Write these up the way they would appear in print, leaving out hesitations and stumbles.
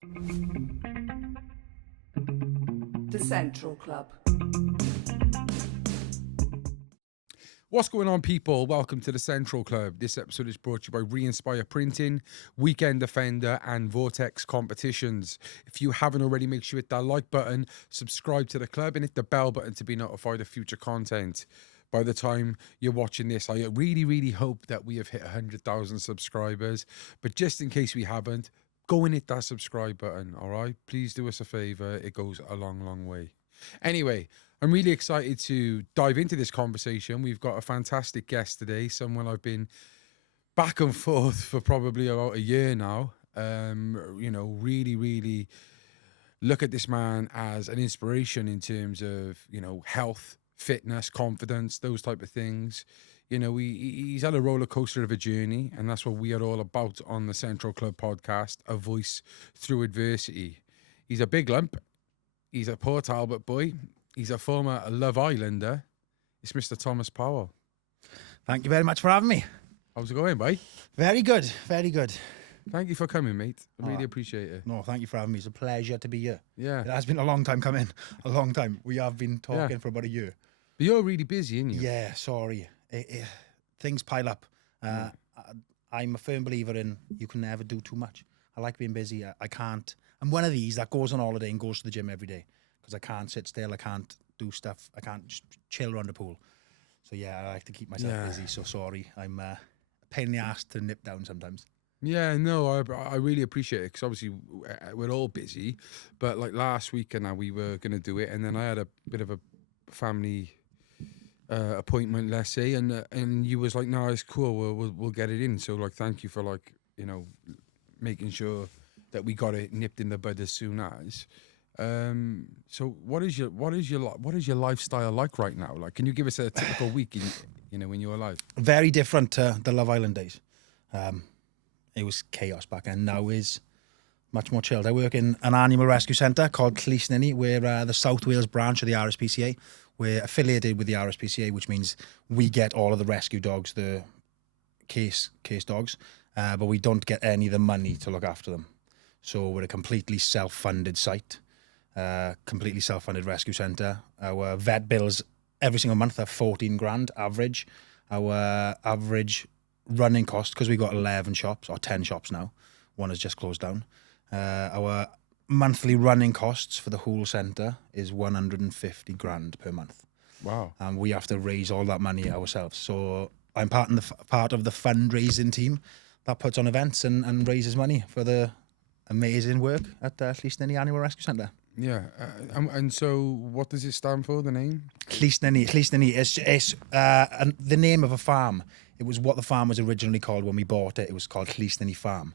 The Central Club. What's going on, people? Welcome to the Central Club. This episode is brought to you by Re-Inspire Printing, Weekend Defender, and Vortex Competitions. If you haven't already, make sure you hit that like button, subscribe to the club, and hit the bell button to be notified of future content. By the time you're watching this, I really hope that we have hit 100,000 subscribers. But just in case we haven't, go and hit that subscribe button, all right? Please do us a favor. It goes a long way. Anyway, I'm really excited to dive into this conversation. We've got a fantastic guest today, someone I've been back and forth for probably about a year now. Really look at this man as an inspiration in terms of, health, fitness, confidence, those type of things. He's had a roller coaster of a journey, and that's what we are all about on the Central Club podcast, a voice through adversity. He's a big lump. He's a Port Albert boy. He's a former Love Islander. It's Mr. Thomas Powell. Thank you very much for having me. How's it going, mate? Very good, very good. Thank you for coming, mate. I really appreciate it. No, thank you for having me. It's a pleasure to be here. Yeah. It has been a long time coming, a long time. We have been talking for about a year. But you're really busy, aren't you? Yeah, sorry. Things pile up. I'm a firm believer in you can never do too much. I like being busy. I can't. I'm one of these that goes on holiday and goes to the gym every day because I can't sit still. I can't do stuff. I can't just chill around the pool. So, yeah, I like to keep myself busy. So, sorry. I'm a pain in the ass to nip down sometimes. Yeah, no, I really appreciate it because obviously we're all busy. But like last week and now we were going to do it. And then I had a bit of a family appointment, let's say. And you was like, no, it's cool. We'll get it in. So, like, thank you for, making sure that we got it nipped in the bud as soon as. So what is your lifestyle like right now? Like, can you give us a typical week when you're alive? Very different to the Love Island days. It was chaos back then. Now is much more chilled. I work in an animal rescue centre called Clisnenny. We're the South Wales branch of the RSPCA. We're affiliated with the RSPCA, which means we get all of the rescue dogs, the case dogs, but we don't get any of the money to look after them. So we're a completely self-funded site, completely self-funded rescue centre. Our vet bills every single month are 14 grand average. Our average running cost, because we've got 11 shops, or 10 shops now, one has just closed down. Our monthly running costs for the whole centre is 150 grand per month. Wow. And we have to raise all that money ourselves. So I'm part of the fundraising team that puts on events and raises money for the amazing work at Clisnenny Animal Rescue Centre. Yeah. And so what does it stand for, the name? Clisnenny is the name of a farm. It was what the farm was originally called when we bought it. It was called Clisnenny Farm.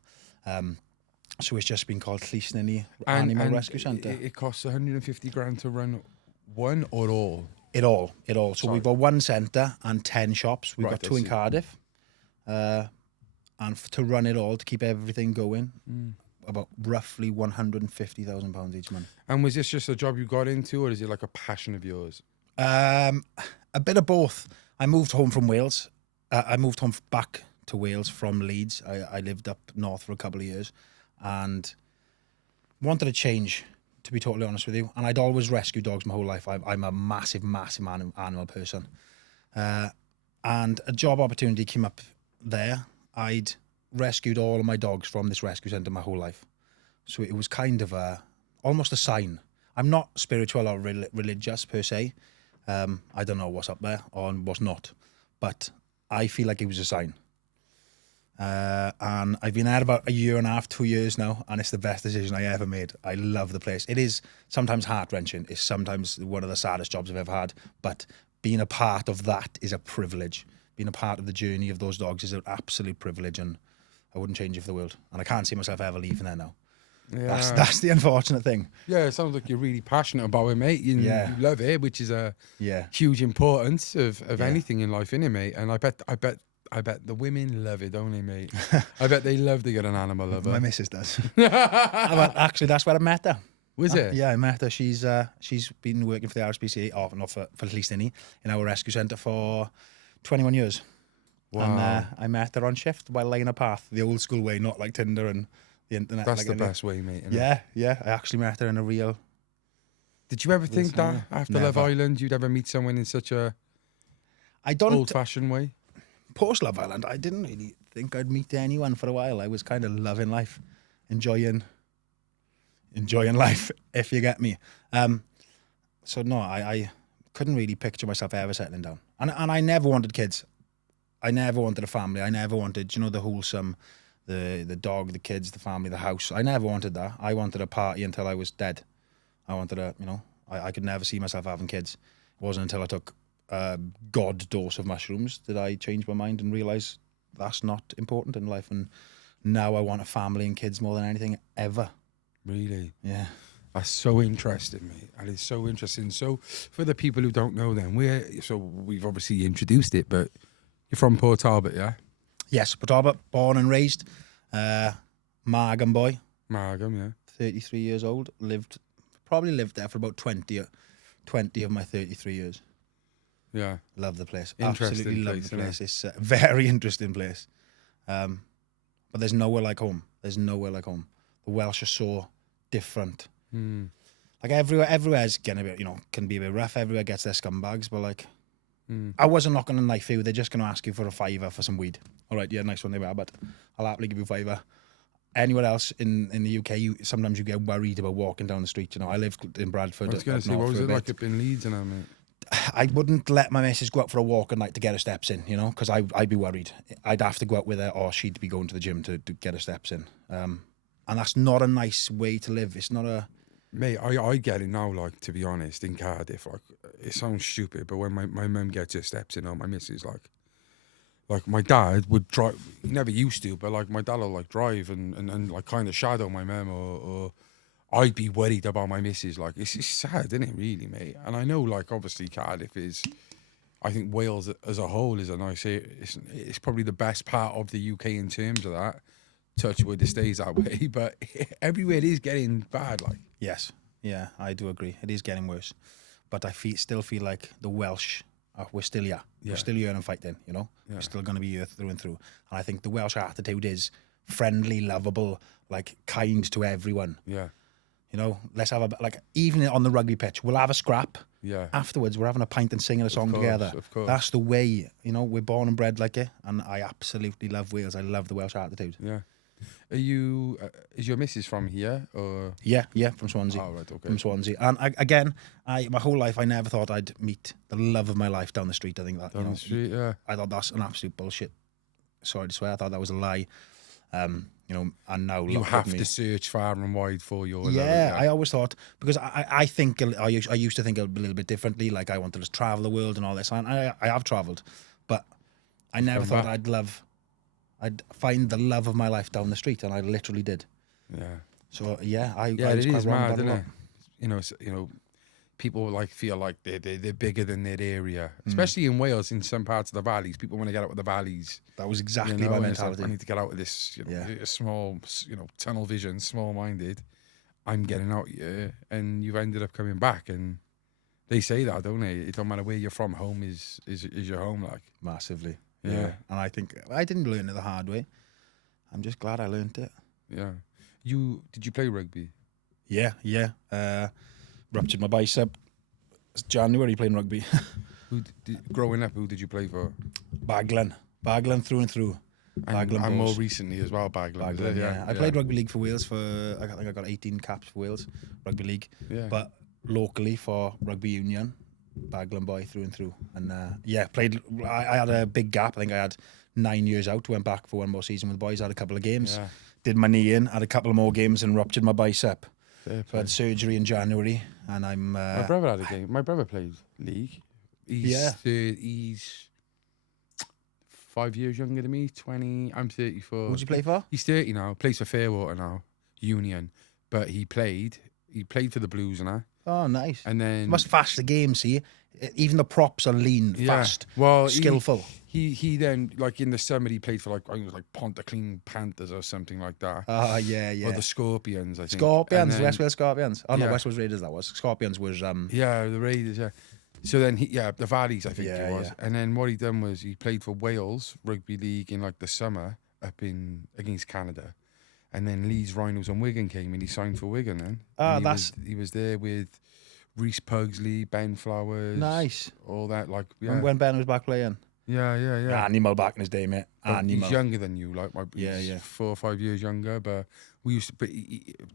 So it's just been called Clisnenny Animal Rescue Centre. It costs 150 grand to run one or all? It all. So we've got one centre and 10 shops. We've got two in Cardiff. And to run it all, to keep everything going, about roughly £150,000 each month. And was this just a job you got into, or is it like a passion of yours? A bit of both. I moved home from Wales. I moved home back to Wales from Leeds. I lived up north for a couple of years and wanted a change, to be totally honest with you. And I'd always rescued dogs my whole life. I'm a massive animal person. And a job opportunity came up there. I'd rescued all of my dogs from this rescue centre my whole life. So it was kind of almost a sign. I'm not spiritual or religious per se. I don't know what's up there or what's not. But I feel like it was a sign. And I've been there about a year and a half, 2 years now, and it's the best decision I ever made. I love the place. It is sometimes heart-wrenching. It's sometimes one of the saddest jobs I've ever had. But being a part of that is a privilege. Being a part of the journey of those dogs is an absolute privilege, and I wouldn't change it for the world. And I can't see myself ever leaving there now. Yeah. That's the unfortunate thing. Yeah, it sounds like you're really passionate about it, mate. You love it, which is a huge importance of anything in life, innit, mate? And I bet the women love it, don't they, mate? I bet they love to get an animal lover. My missus does. Actually, that's where I met her. Was it? Yeah, I met her. She's been working for the RSPCA, not for Clisnenny, in our rescue centre for 21 years. Wow. And I met her on shift while laying a path, the old school way, not like Tinder and the internet. That's like, the best way, mate. Innit? Yeah, yeah. I actually met her in a real. Did you ever think that scenario. after Love Never. Island you'd ever meet someone in such a I don't. old-fashioned way? Post Love Island, I didn't really think I'd meet anyone for a while. I was kind of loving life, enjoying life, if you get me. So no, I couldn't really picture myself ever settling down. And I never wanted kids. I never wanted a family. I never wanted, the wholesome, the dog, the kids, the family, the house. I never wanted that. I wanted a party until I was dead. I wanted I could never see myself having kids. It wasn't until I took a god dose of mushrooms did I change my mind and realise that's not important in life. And now I want a family and kids more than anything ever. Really? Yeah. That's so interesting, mate. That is so interesting. So, for the people who don't know, then we've obviously introduced it, but you're from Port Talbot, yeah? Yes, Port Talbot, born and raised. Margam boy, Margam, yeah. 33 years old. Probably lived there for about 20 of my 33 years. Yeah. Love the place. Interesting Absolutely love place, the isn't place. It's a very interesting place. But there's nowhere like home. There's nowhere like home. The Welsh are so different. Like everywhere's gonna be, can be a bit rough. Everywhere gets their scumbags, but like, I wasn't not gonna knife you. They're just gonna ask you for a $5 for some weed. All right, yeah, nice one, they were, but I'll happily give you $5. Anywhere else in the UK, sometimes you get worried about walking down the street. I lived in Bradford. I was going to say, what was it like up in Leeds and that, mate? I wouldn't let my missus go out for a walk at night to get her steps in, because I'd be worried. I'd have to go out with her, or she'd be going to the gym to get her steps in. And that's not a nice way to live. It's not a... Mate, I get it now, like, to be honest, in Cardiff, like, it sounds stupid, but when my mum gets her steps in, or my missus, like my dad would drive, he never used to, but like my dad will like drive and like kind of shadow my mum, or I'd be worried about my missus. Like, it's sad, isn't it, really, mate? And I know, like, obviously Cardiff is, I think Wales as a whole is a nice area. It's probably the best part of the UK in terms of that. Touch wood, it stays that way, but everywhere it is getting bad, like. Yes, yeah, I do agree. It is getting worse, but I still feel like the Welsh, we're still here. Yeah. We're still here and fighting, Yeah. We're still going to be here through and through. And I think the Welsh attitude is friendly, lovable, like kind to everyone. Yeah. Let's have even on the rugby pitch, we'll have a scrap. Yeah. Afterwards, we're having a pint and singing a song together. Of course. That's the way, we're born and bred like it. And I absolutely love Wales. I love the Welsh attitude. Yeah. Are you, is your missus from here, or? Yeah, from Swansea. Oh, right, okay. From Swansea. And my whole life, I never thought I'd meet the love of my life down the street. I think that, Down the street, yeah. I thought that's an absolute bullshit. Sorry to swear, I thought that was a lie. And now You look have at me. to search far and wide for your love. Yeah, I always thought, because I think, I used to think a little bit differently, like I wanted to travel the world and all this, and I have travelled, but I never thought I'd find the love of my life down the street, and I literally did. Yeah. So yeah, I It was quite is wrong mad, about isn't it. it? People like feel like they're bigger than their area, especially in Wales. In some parts of the valleys, people want to get out of the valleys. That was exactly my my mentality. mentality. I need to get out of this, small, tunnel vision, small-minded. I'm getting out here, and you've ended up coming back, and they say that, don't they? It don't matter where you're from. Home is your home, like. Massively. Yeah. And I think I didn't learn it the hard way. I'm just glad I learned it. Yeah. Did you play rugby? Yeah. Ruptured my bicep. It's January playing rugby. Growing up, who did you play for? Baglan through and through. And more recently as well, Baglan. Yeah. I played rugby league for Wales I think I got 18 caps for Wales, rugby league. Yeah. But locally for rugby union, Baglan boy through and through. And played. I had a big gap. I think I had 9 years out. Went back for one more season with the boys. Had a couple of games. Yeah. Did my knee in. Had a couple of more games and ruptured my bicep. So I had surgery in January, and I'm. My brother had a game. My brother played league. He's 5 years younger than me. 20. I'm 34. Who'd you play for? He's 30 now. Plays for Fairwater now, Union. But he played for the Blues and that. Oh, nice. And then must fast the game. See, even the props are lean, fast, skillful. He then, like, in the summer he played for, like, I think it was like Pontyclun Panthers or something like that. Oh, yeah. Or the Scorpions, I think. Scorpions, West Wales Scorpions. Oh no, West Wales Raiders that was. Scorpions was yeah, the Raiders, yeah. So then the Valleys, I think it was. Yeah. And then what he done was he played for Wales Rugby League in like the summer against Canada. And then Leeds Rhinos and Wigan came and he signed for Wigan then. Ah, And that's he was there with Reece Pugsley, Ben Flowers. nice. All that, like, yeah. And when Ben was back playing, Yeah. animal back in his day, mate. But Animal. he's younger than you, like Yeah, he's yeah. 4 or 5 years younger. But we used to. But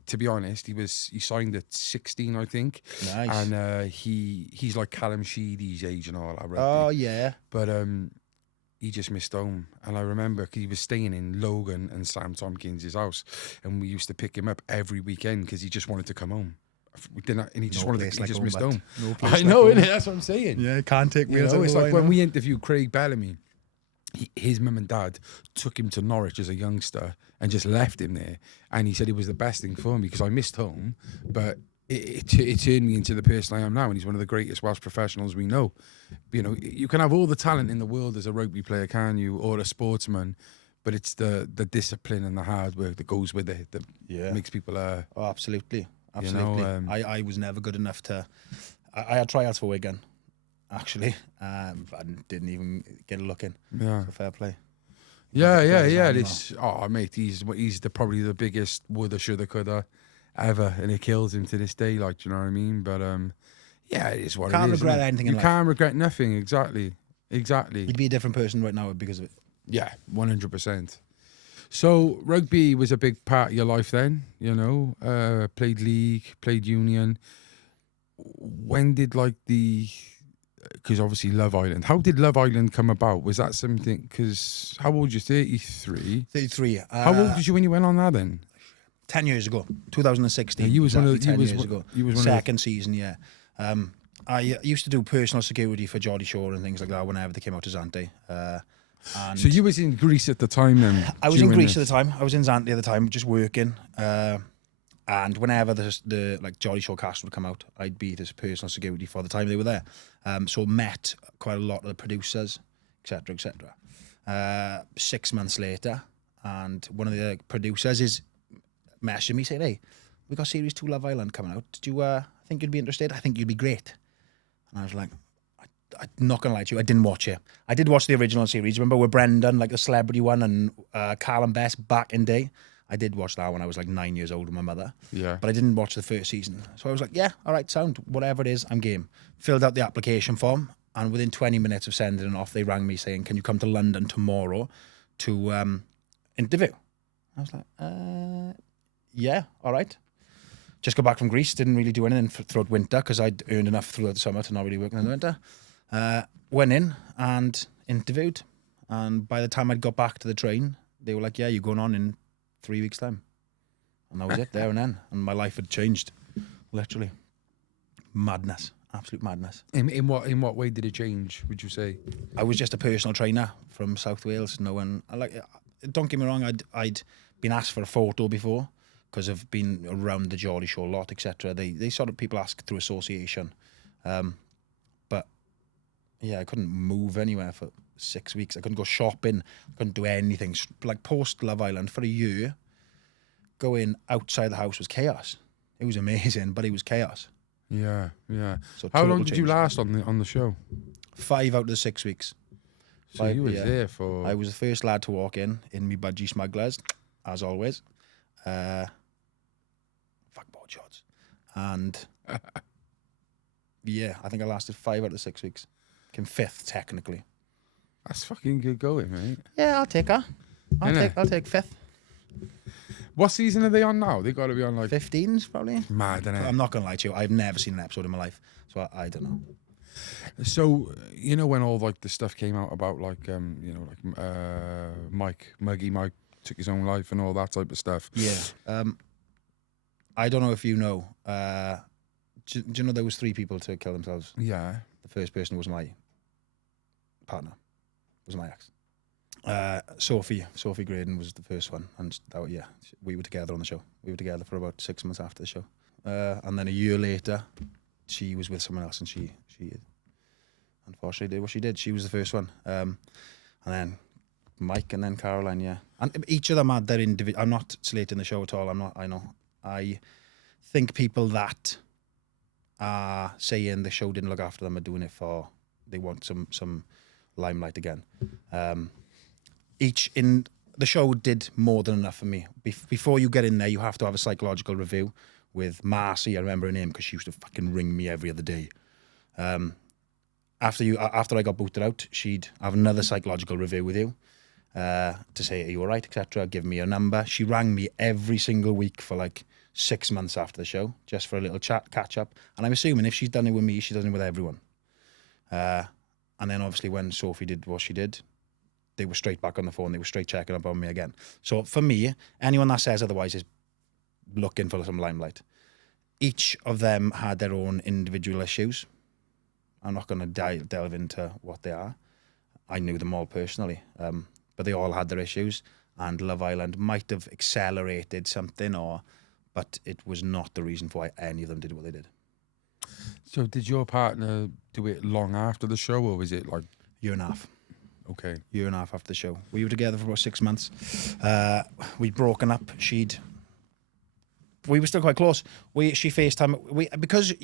to be honest, he signed at 16, I think. Nice. And he's like Callum Sheedy's age and all that. Rugby. Oh yeah. But he just missed home, and I remember 'cause he was staying in Logan and Sam Tompkins' house, and we used to pick him up every weekend because he just wanted to come home. We didn't, and he just wanted. He just missed home. No place I know, innit? That's what I'm saying. Yeah, can't take You know, it's like when we interviewed Craig Bellamy, his mum and dad took him to Norwich as a youngster and just left him there. And he said it was the best thing for me because I missed home, but it turned me into the person I am now. And he's one of the greatest Welsh professionals we know. You know, you can have all the talent in the world as a rugby player, can you, or a sportsman, but it's the discipline and the hard work that goes with it that makes people. Oh, absolutely. You know, I was never good enough to. I had tryouts for Wigan, actually. I didn't even get a look in. Yeah. So fair play. Yeah. Mate, he's probably the biggest woulda, shoulda, coulda ever, and it kills him to this day. Like, do you know what I mean? But yeah, it is what Can't it is. regret anything in You life. can't regret nothing. Exactly. You'd be a different person right now because of it. Yeah, 100%. So rugby was a big part of your life then. You know, played league, played union. When did because obviously Love Island. How did Love Island come about? Was that something? Because how old are you? 33. 33. How old was you when you went on that then? 10 years ago, 2016. Yeah, you was exactly one of 10 you was years one- ago. you was one of the- Second season, yeah. I used to do personal security for Geordie Shore and things like that whenever they came out to Zante. And So you was in Greece at the time then? I was in Greece at the time. I was in Zante at the time, just working. And whenever the like Geordie Shore cast would come out, I'd be this personal security for the time they were there. So met quite a lot of the producers, etc., etc. 6 months later, and one of the producers is messaging me saying, "Hey, we got series 2 Love Island coming out. Did you think you'd be interested? I think you'd be great." And I was like, I'm not gonna lie to you, I didn't watch it. I did watch the original series. Remember with Brendan, like the celebrity one, and Carl and Bess back in day. I did watch that when I was like 9 years old with my mother. Yeah. But I didn't watch the first season. So I was like, yeah, all right, sound. Whatever it is, I'm game. Filled out the application form, and within 20 minutes of sending it off, they rang me saying, can you come to London tomorrow to interview? I was like, yeah, all right. Just got back from Greece, didn't really do anything throughout winter because I'd earned enough throughout the summer to not really work in the winter. Went in and interviewed. And by the time I'd got back to the train, they were like, yeah, you're going on in 3 weeks' time. And that was it there and then. And my life had changed, literally. Madness, absolute madness. In what way did it change, would you say? I was just a personal trainer from South Wales. No one, don't get me wrong, I'd been asked for a photo before because I've been around the Geordie Shore a lot, etc. They sort of, people ask through association. But yeah, I couldn't move anywhere for 6 weeks. I couldn't go shopping. I couldn't do anything. Like post Love Island for a year, going outside the house was chaos. It was amazing, but it was chaos. Yeah. So How total long did you change. last on the show? 5 out of the 6 weeks. So you was yeah. there for. I was the first lad to walk in me budgie smugglers, as always. Fuckboard shots. And yeah, I think I lasted 5 out of the 6 weeks. Came 5th technically. That's fucking good going, mate. Yeah, I'll take her. I'll Innit? take 5th. What season are they on now? They got to be on like 15s probably. mad, innit? I'm not gonna lie to you. I've never seen an episode in my life, so I don't know. So you know when all like the stuff came out about like Muggy Mike took his own life and all that type of stuff. Yeah. I don't know if you know. Do you know there was 3 people to kill themselves? Yeah. The first person was my partner. Was my ex. Sophie Graydon was the first one, and we were together on the show. We were together for about 6 months after the show, and then a year later, she was with someone else, and she unfortunately did what she did. She was the first one, and then Mike, and then Caroline. Yeah, and each of them had their individual. I'm not slating the show at all. I'm not. I know. I think people that are saying the show didn't look after them are doing it for they want some limelight again. Each in the show did more than enough for me. Before you get in there, you have to have a psychological review with Marcy. I remember her name because she used to fucking ring me every other day. After I got booted out, she'd have another psychological review with you to say, are you all right, etc. Give me a number. She rang me every single week for like 6 months after the show, just for a little chat, catch up. And I'm assuming if she's done it with me, she's done it with everyone. And then obviously when Sophie did what she did, they were straight back on the phone. They were straight checking up on me again. So for me, anyone that says otherwise is looking for some limelight. Each of them had their own individual issues. I'm not going to delve into what they are. I knew them all personally, but they all had their issues. And Love Island might have accelerated something, but it was not the reason for why any of them did what they did. So did your partner do it long after the show, or was it like... Year and a half. Okay. Year and a half after the show. We were together for about 6 months. We'd broken up. We were still quite close. She FaceTime. Because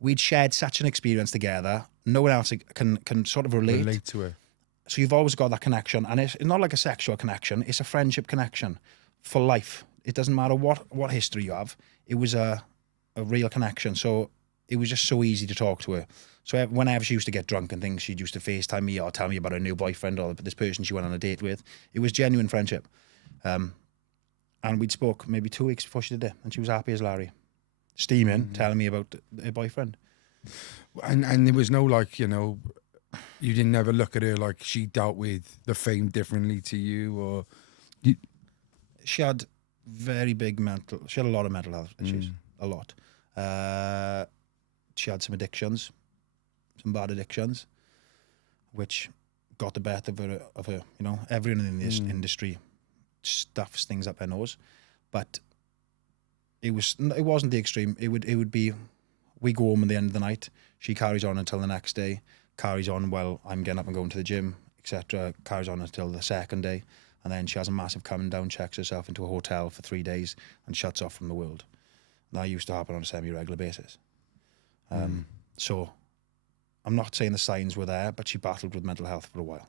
we'd shared such an experience together, no one else can sort of relate to it. So you've always got that connection. And it's not like a sexual connection. It's a friendship connection for life. It doesn't matter what history you have. It was a real connection. So it was just so easy to talk to her. So whenever she used to get drunk and things, she'd used to FaceTime me or tell me about her new boyfriend or this person she went on a date with. It was genuine friendship. And we'd spoke maybe 2 weeks before she did it, and she was happy as Larry. Steaming, telling me about her boyfriend. And there was no, like, you know, you didn't never look at her like she dealt with the fame differently to you, or... She had she had a lot of mental health issues. A lot. She had some addictions. Some bad addictions, which got the better of her. You know, everyone in this industry stuffs things up her nose, but it wasn't the extreme. It would be, we go home at the end of the night. She carries on until the next day. Carries on while I'm getting up and going to the gym, etc. Carries on until the second day, and then she has a massive coming down, checks herself into a hotel for 3 days, and shuts off from the world. That used to happen on a semi-regular basis. So. I'm not saying the signs were there, but she battled with mental health for a while.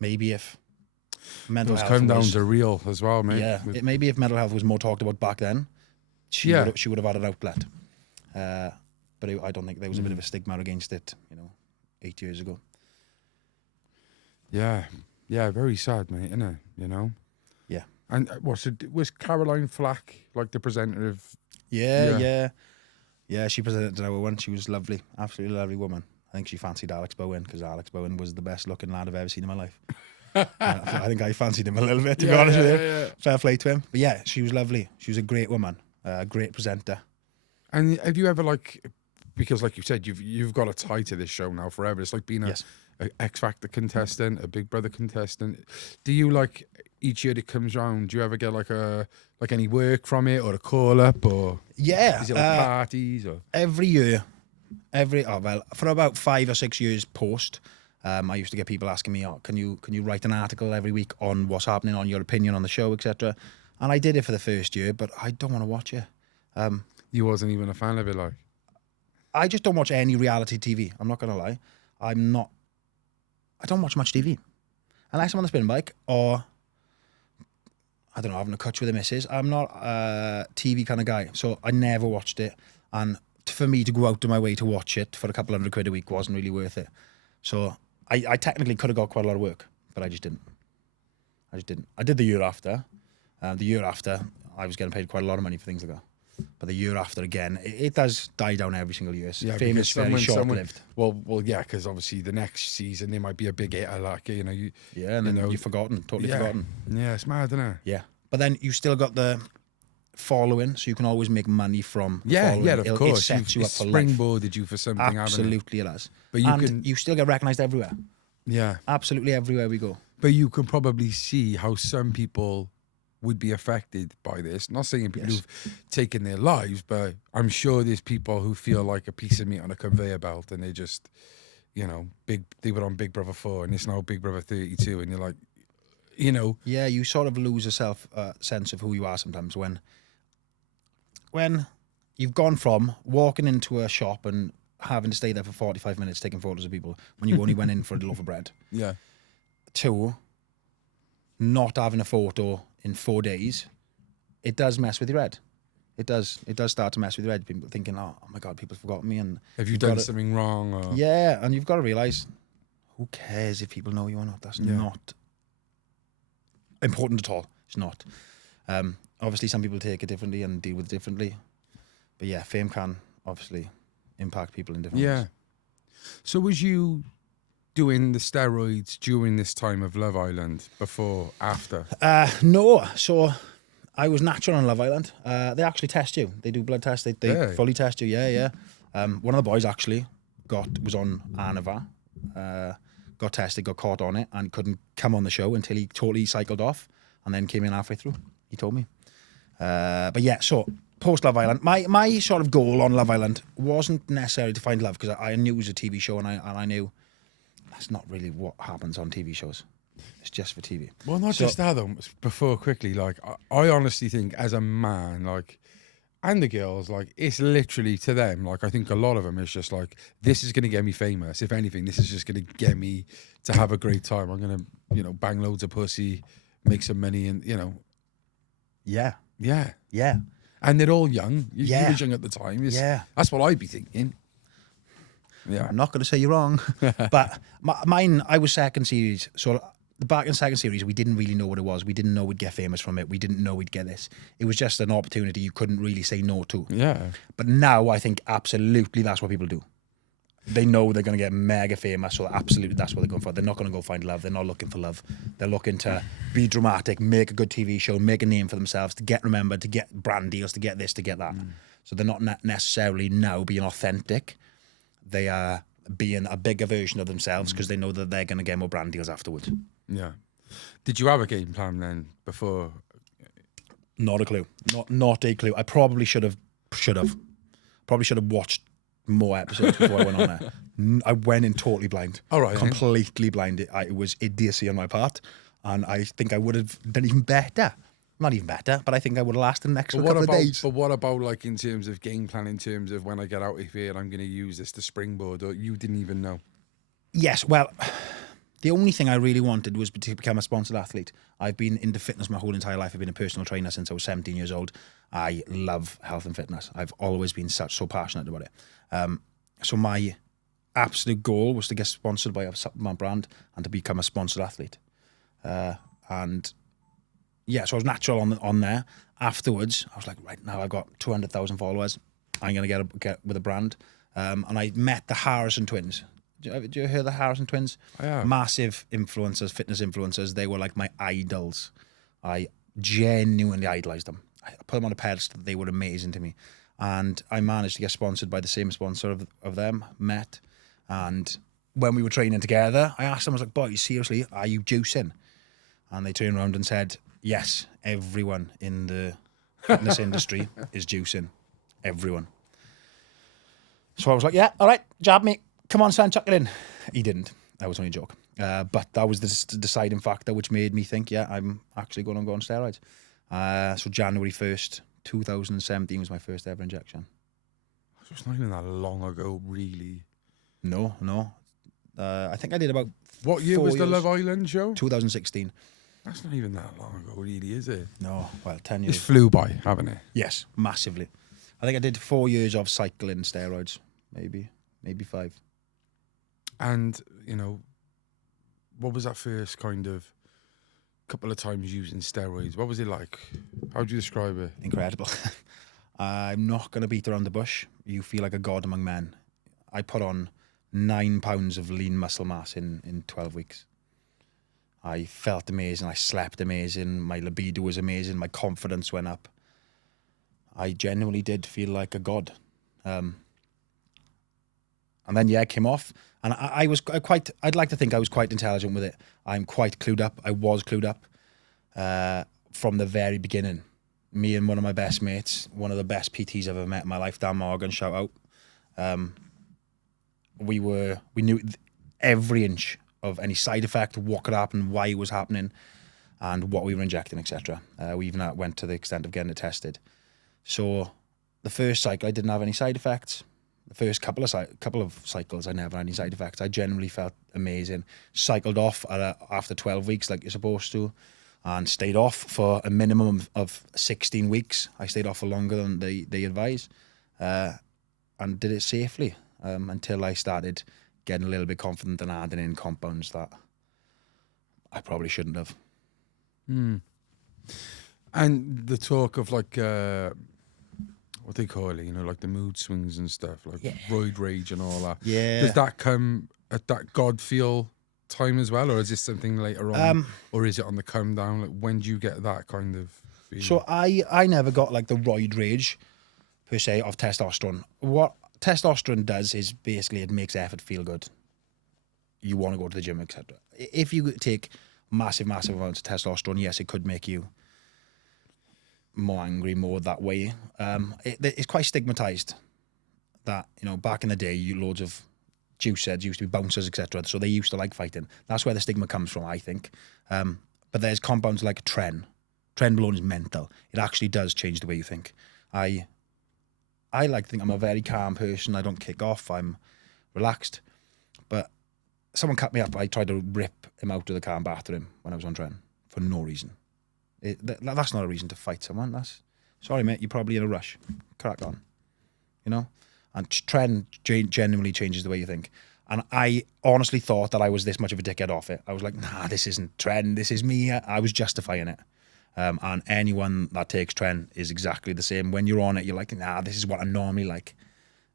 Maybe if mental health come down to real as well, mate. Yeah, maybe if mental health was more talked about back then, she would have had an outlet. But I don't think there was a bit of a stigma against it, 8 years ago. Yeah, very sad, mate, isn't it? You know. Yeah. And was Caroline Flack like the presenter of? Yeah, she presented our one. She was lovely, absolutely lovely woman. I think she fancied Alex Bowen because Alex Bowen was the best looking lad I've ever seen in my life. I think I fancied him a little bit, to be honest with you. Yeah. Fair play to him. But yeah, she was lovely. She was a great woman, a great presenter. And have you ever because like you said, you've got a tie to this show now forever. It's like being a X Factor contestant, a Big Brother contestant. Do you each year that comes round, do you ever get like any work from it, or a call up, or is it like parties, or every year? For about 5 or 6 years post, I used to get people asking me, can you write an article every week on what's happening, on your opinion on the show, etc. And I did it for the first year, but I don't want to watch it. You wasn't even a fan of it, like? I just don't watch any reality TV. I'm not gonna lie. I don't watch much TV unless I'm on the spin bike or I don't know, having a catch with the missus. I'm not a TV kind of guy, so I never watched it. And for me to go out of my way to watch it for a couple £100 a week wasn't really worth it. So I technically could have got quite a lot of work, but I just didn't. I did the year after. The year after, I was getting paid quite a lot of money for things like that. But the year after, again, it does die down every single year. So fame is very short-lived. Well, yeah, because obviously the next season there might be a big hitter, and then you've forgotten, totally forgotten. Yeah, it's mad, isn't it? Yeah, but then you still got the following, so you can always make money from the following. Yeah, of course. It sets you up for life. Springboarded you for something, absolutely it has. But you still get recognised everywhere. Yeah, absolutely everywhere we go. But you can probably see how some people would be affected by this. Not saying people who've taken their lives, but I'm sure there's people who feel like a piece of meat on a conveyor belt, and they just, they were on Big Brother 4 and it's now Big Brother 32, and you're like, Yeah, you sort of lose a sense of who you are sometimes when you've gone from walking into a shop and having to stay there for 45 minutes taking photos of people when you only went in for a loaf of bread. Yeah. To not having a photo in 4 days, it does mess with your head. It does start to mess with your head. People thinking, oh my God, people have forgotten me. And Have you done something wrong? Or... Yeah, and you've got to realise, who cares if people know you or not? That's not important at all. It's not. Obviously, some people take it differently and deal with it differently. But yeah, fame can obviously impact people in different ways. So was you doing the steroids during this time of Love Island, before, after? No. So I was natural on Love Island. They actually test you. They do blood tests. They fully test you. Yeah. One of the boys actually was on Anava, got tested, got caught on it, and couldn't come on the show until he totally cycled off, and then came in halfway through. He told me. But yeah, so post Love Island, my sort of goal on Love Island wasn't necessarily to find love, because I knew it was a TV show, and I knew that's not really what happens on TV shows. It's just for TV. Well, not just that though. Before quickly, like I honestly think as a man, like, and the girls, like, it's literally to them, like, I think a lot of them is just like, this is going to get me famous. If anything, this is just going to get me to have a great time. I'm going to, bang loads of pussy, make some money, and, Yeah. And they're all young. You were young at the time. That's what I'd be thinking. Yeah. I'm not going to say you're wrong. But mine, I was second series. So the back in second series, we didn't really know what it was. We didn't know we'd get famous from it. We didn't know we'd get this. It was just an opportunity you couldn't really say no to. Yeah. But now I think absolutely that's what people do. They know they're going to get mega famous, so absolutely that's what they're going for. They're not going to go find love. They're not looking for love. They're looking to be dramatic, make a good TV show, make a name for themselves, to get remembered, to get brand deals, to get this, to get that. So they're not necessarily now being authentic. They are being a bigger version of themselves, because they know that they're going to get more brand deals afterwards. Yeah. Did you have a game plan then before? Not a clue. Not a clue. I probably should have. Probably should have watched more episodes before I went on there. I went in totally blind. All right. Completely blind. It was idiocy on my part. And I think I would have done even better. Not even better, but I think I would have lasted an extra couple of days. But what about, like, in terms of game plan, in terms of when I get out of here, I'm going to use this to springboard, or you didn't even know? Yes, well, the only thing I really wanted was to become a sponsored athlete. I've been into fitness my whole entire life. I've been a personal trainer since I was 17 years old. I love health and fitness. I've always been so passionate about it. So my absolute goal was to get sponsored by a supplement brand and to become a sponsored athlete. And yeah, so I was natural on there. Afterwards, I was like, right now I've got 200,000 followers. I'm going to get with a brand. And I met the Harrison twins. Do you hear the Harrison twins? Yeah. Massive influencers, fitness influencers. They were like my idols. I genuinely idolized them. I put them on a pedestal. They were amazing to me. And I managed to get sponsored by the same sponsor of them, Met. And when we were training together, I asked them, I was like, boys, seriously, are you juicing? And they turned around and said, yes, everyone in the fitness industry is juicing. Everyone. So I was like, yeah, all right, jab me. Come on, son, chuck it in. He didn't. That was only a joke. But that was the deciding factor which made me think, yeah, I'm actually going to go on steroids. So January 1st, 2017 was my first ever injection. It's not even that long ago, really. No. I think I did about What year 4 was the years. Love Island show? 2016. That's not even that long ago, really, is it? No, well, 10 years. It's flew by, haven't it? Yes, massively. I think I did 4 years of cycling steroids, maybe 5. And, what was that first kind of couple of times using steroids? What was it like? How would you describe it? Incredible. I'm not going to beat around the bush. You feel like a god among men. I put on 9 pounds of lean muscle mass in 12 weeks. I felt amazing. I slept amazing. My libido was amazing. My confidence went up. I genuinely did feel like a god. And then, yeah, it came off. And I was I'd like to think I was quite intelligent with it. I'm quite clued up. I was clued up from the very beginning. Me and one of my best mates, one of the best PTs I've ever met in my life, Dan Morgan, shout out. We knew every inch of any side effect, what could happen, why it was happening, and what we were injecting, etc. We even went to the extent of getting it tested. So the first cycle, I didn't have any side effects. The first couple of cycles, I never had any side effects. I generally felt amazing. Cycled off after 12 weeks like you're supposed to. and stayed off for a minimum of 16 weeks. I stayed off for longer than they advise, and did it safely until I started getting a little bit confident and adding in compounds that I probably shouldn't have. And the talk of like what they call it, like the mood swings and stuff, like roid rage and all that. Yeah. Does that come at that God feel time as well, or is this something later on, or is it on the come down? Like, when do you get that kind of feeling? So I never got like the roid rage per se of testosterone. What testosterone does is basically it makes effort feel good. You want to go to the gym, etc. If you take massive amounts of testosterone, yes, it could make you more angry, more that way. It's quite stigmatized that, back in the day, loads of juice heads used to be bouncers, etc. So they used to like fighting. That's where the stigma comes from, I think. But there's compounds like Trenbolone is mental. It actually does change the way you think. I like to think I'm a very calm person. I don't kick off. I'm relaxed. But someone cut me up. I tried to rip him out of the car and batter him when I was on Tren for no reason. That's not a reason to fight someone. Sorry, mate, you're probably in a rush. Crack on. And Tren genuinely changes the way you think. And I honestly thought that I was this much of a dickhead off it. I was like, nah, this isn't Tren. This is me. I was justifying it. And anyone that takes Tren is exactly the same. When you're on it, you're like, nah, this is what I normally like.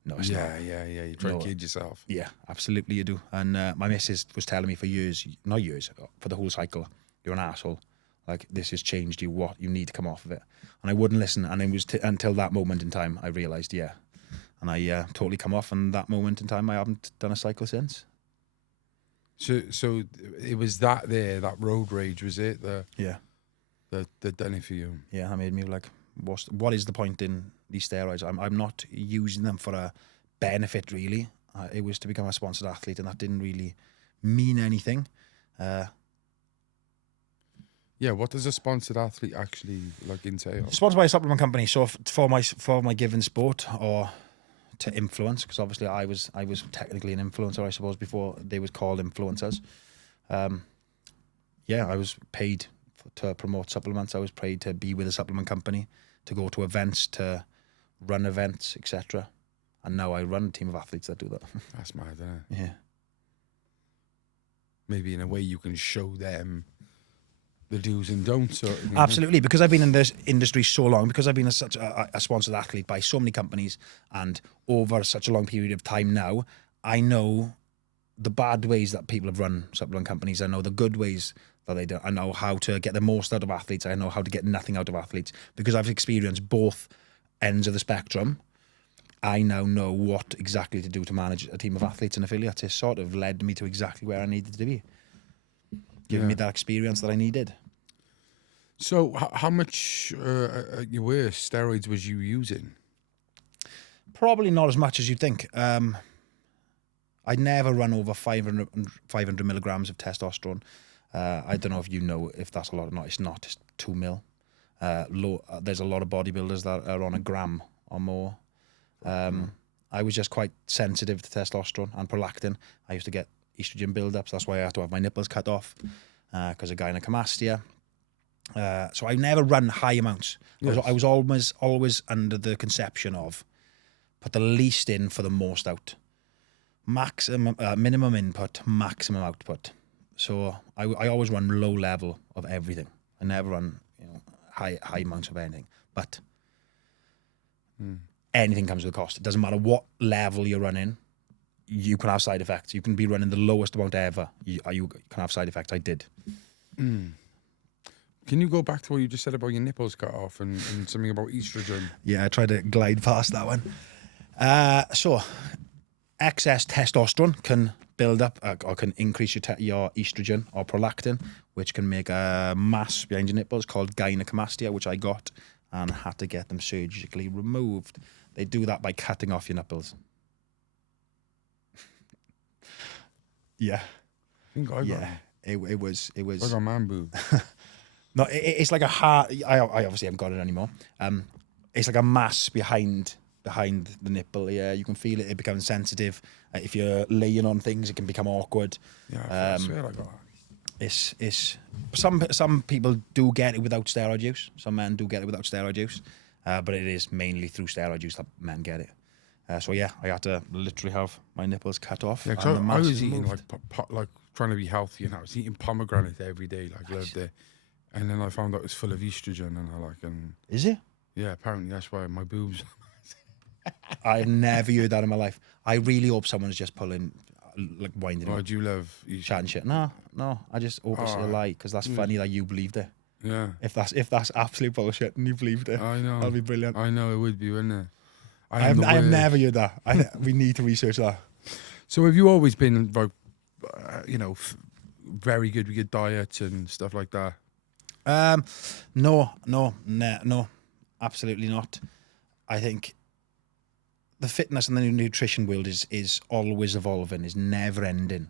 No, it's not. Yeah. You try to kid yourself. Yeah, absolutely you do. And my missus was telling me for years, not years, for the whole cycle, you're an asshole. Like, this has changed you. What? You need to come off of it. And I wouldn't listen. And it was until that moment in time, I realised, yeah. And I totally come off. And that moment in time, I haven't done a cycle since. So it was that road rage, was it? Yeah. That done it for you. Yeah, that made me like, what is the point in these steroids? I'm not using them for a benefit, really. It was to become a sponsored athlete, and that didn't really mean anything. Yeah, what does a sponsored athlete actually entail? Sponsored by a supplement company. So for my given sport, or to influence, because obviously I was technically an influencer, I suppose, before they was called influencers. Yeah, I was paid to promote supplements. I was paid to be with a supplement company, to go to events, to run events, etc. And now I run a team of athletes that do that. That's mad, isn't it? Yeah. Maybe in a way you can show them the do's and don'ts. Absolutely, because I've been in this industry so long, because I've been such a sponsored athlete by so many companies, and over such a long period of time now, I know the bad ways that people have run supplement companies. I know the good ways that they do. I know how to get the most out of athletes. I know how to get nothing out of athletes, because I've experienced both ends of the spectrum. I now know what exactly to do to manage a team of athletes and affiliates. It sort of led me to exactly where I needed to be, giving me that experience that I needed. So how much your worst steroids was you using? Probably not as much as you'd think. I never run over 500 milligrams of testosterone. I don't know if you know if that's a lot or not. It's not. It's 2 mil. There's a lot of bodybuilders that are on a gram or more. I was just quite sensitive to testosterone and prolactin. I used to get estrogen buildups. That's why I had to have my nipples cut off, because of gynecomastia. So I never run high amounts. Yes. I was always under the conception of put the least in for the most out. Minimum input, maximum output. So I always run low level of everything. I never run high amounts of anything. But anything comes with a cost. It doesn't matter what level you're running. You can have side effects. You can be running the lowest amount ever. You can have side effects. I did. Can you go back to what you just said about your nipples cut off and something about estrogen? Yeah, I tried to glide past that one. So excess testosterone can build up or can increase your estrogen or prolactin, which can make a mass behind your nipples called gynecomastia, which I got and had to get them surgically removed. They do that by cutting off your nipples. Yeah. I think I got it was. I got man boob. No, it's like a heart. I obviously haven't got it anymore. It's like a mass behind the nipple. Yeah, you can feel it. It becomes sensitive. If you're laying on things, it can become awkward. Yeah, I swear I got that. it's some people do get it without steroid use. Some men do get it without steroid use, but it is mainly through steroid use that men get it. So yeah, I had to literally have my nipples cut off. Yeah, and 'cause the I mass was eating removed. like trying to be healthy, and I was eating pomegranate every day, like loved it. And then I found out it was full of estrogen, and Is it? yeah, apparently that's why my boobs. I've never heard that in my life. I really hope someone's just pulling, like winding Oh, up, do you love estrogen? chatting shit. No, I just hope it's a lie, because that's funny that you believed it. Yeah, If that's absolute bullshit and you believed it, I know. that'd be brilliant. I know it would be, wouldn't it? I have never heard that. We need to research that. So have you always been like, very good with your diet and stuff like that? No, absolutely not. I think the fitness and the nutrition world is always evolving, is never ending.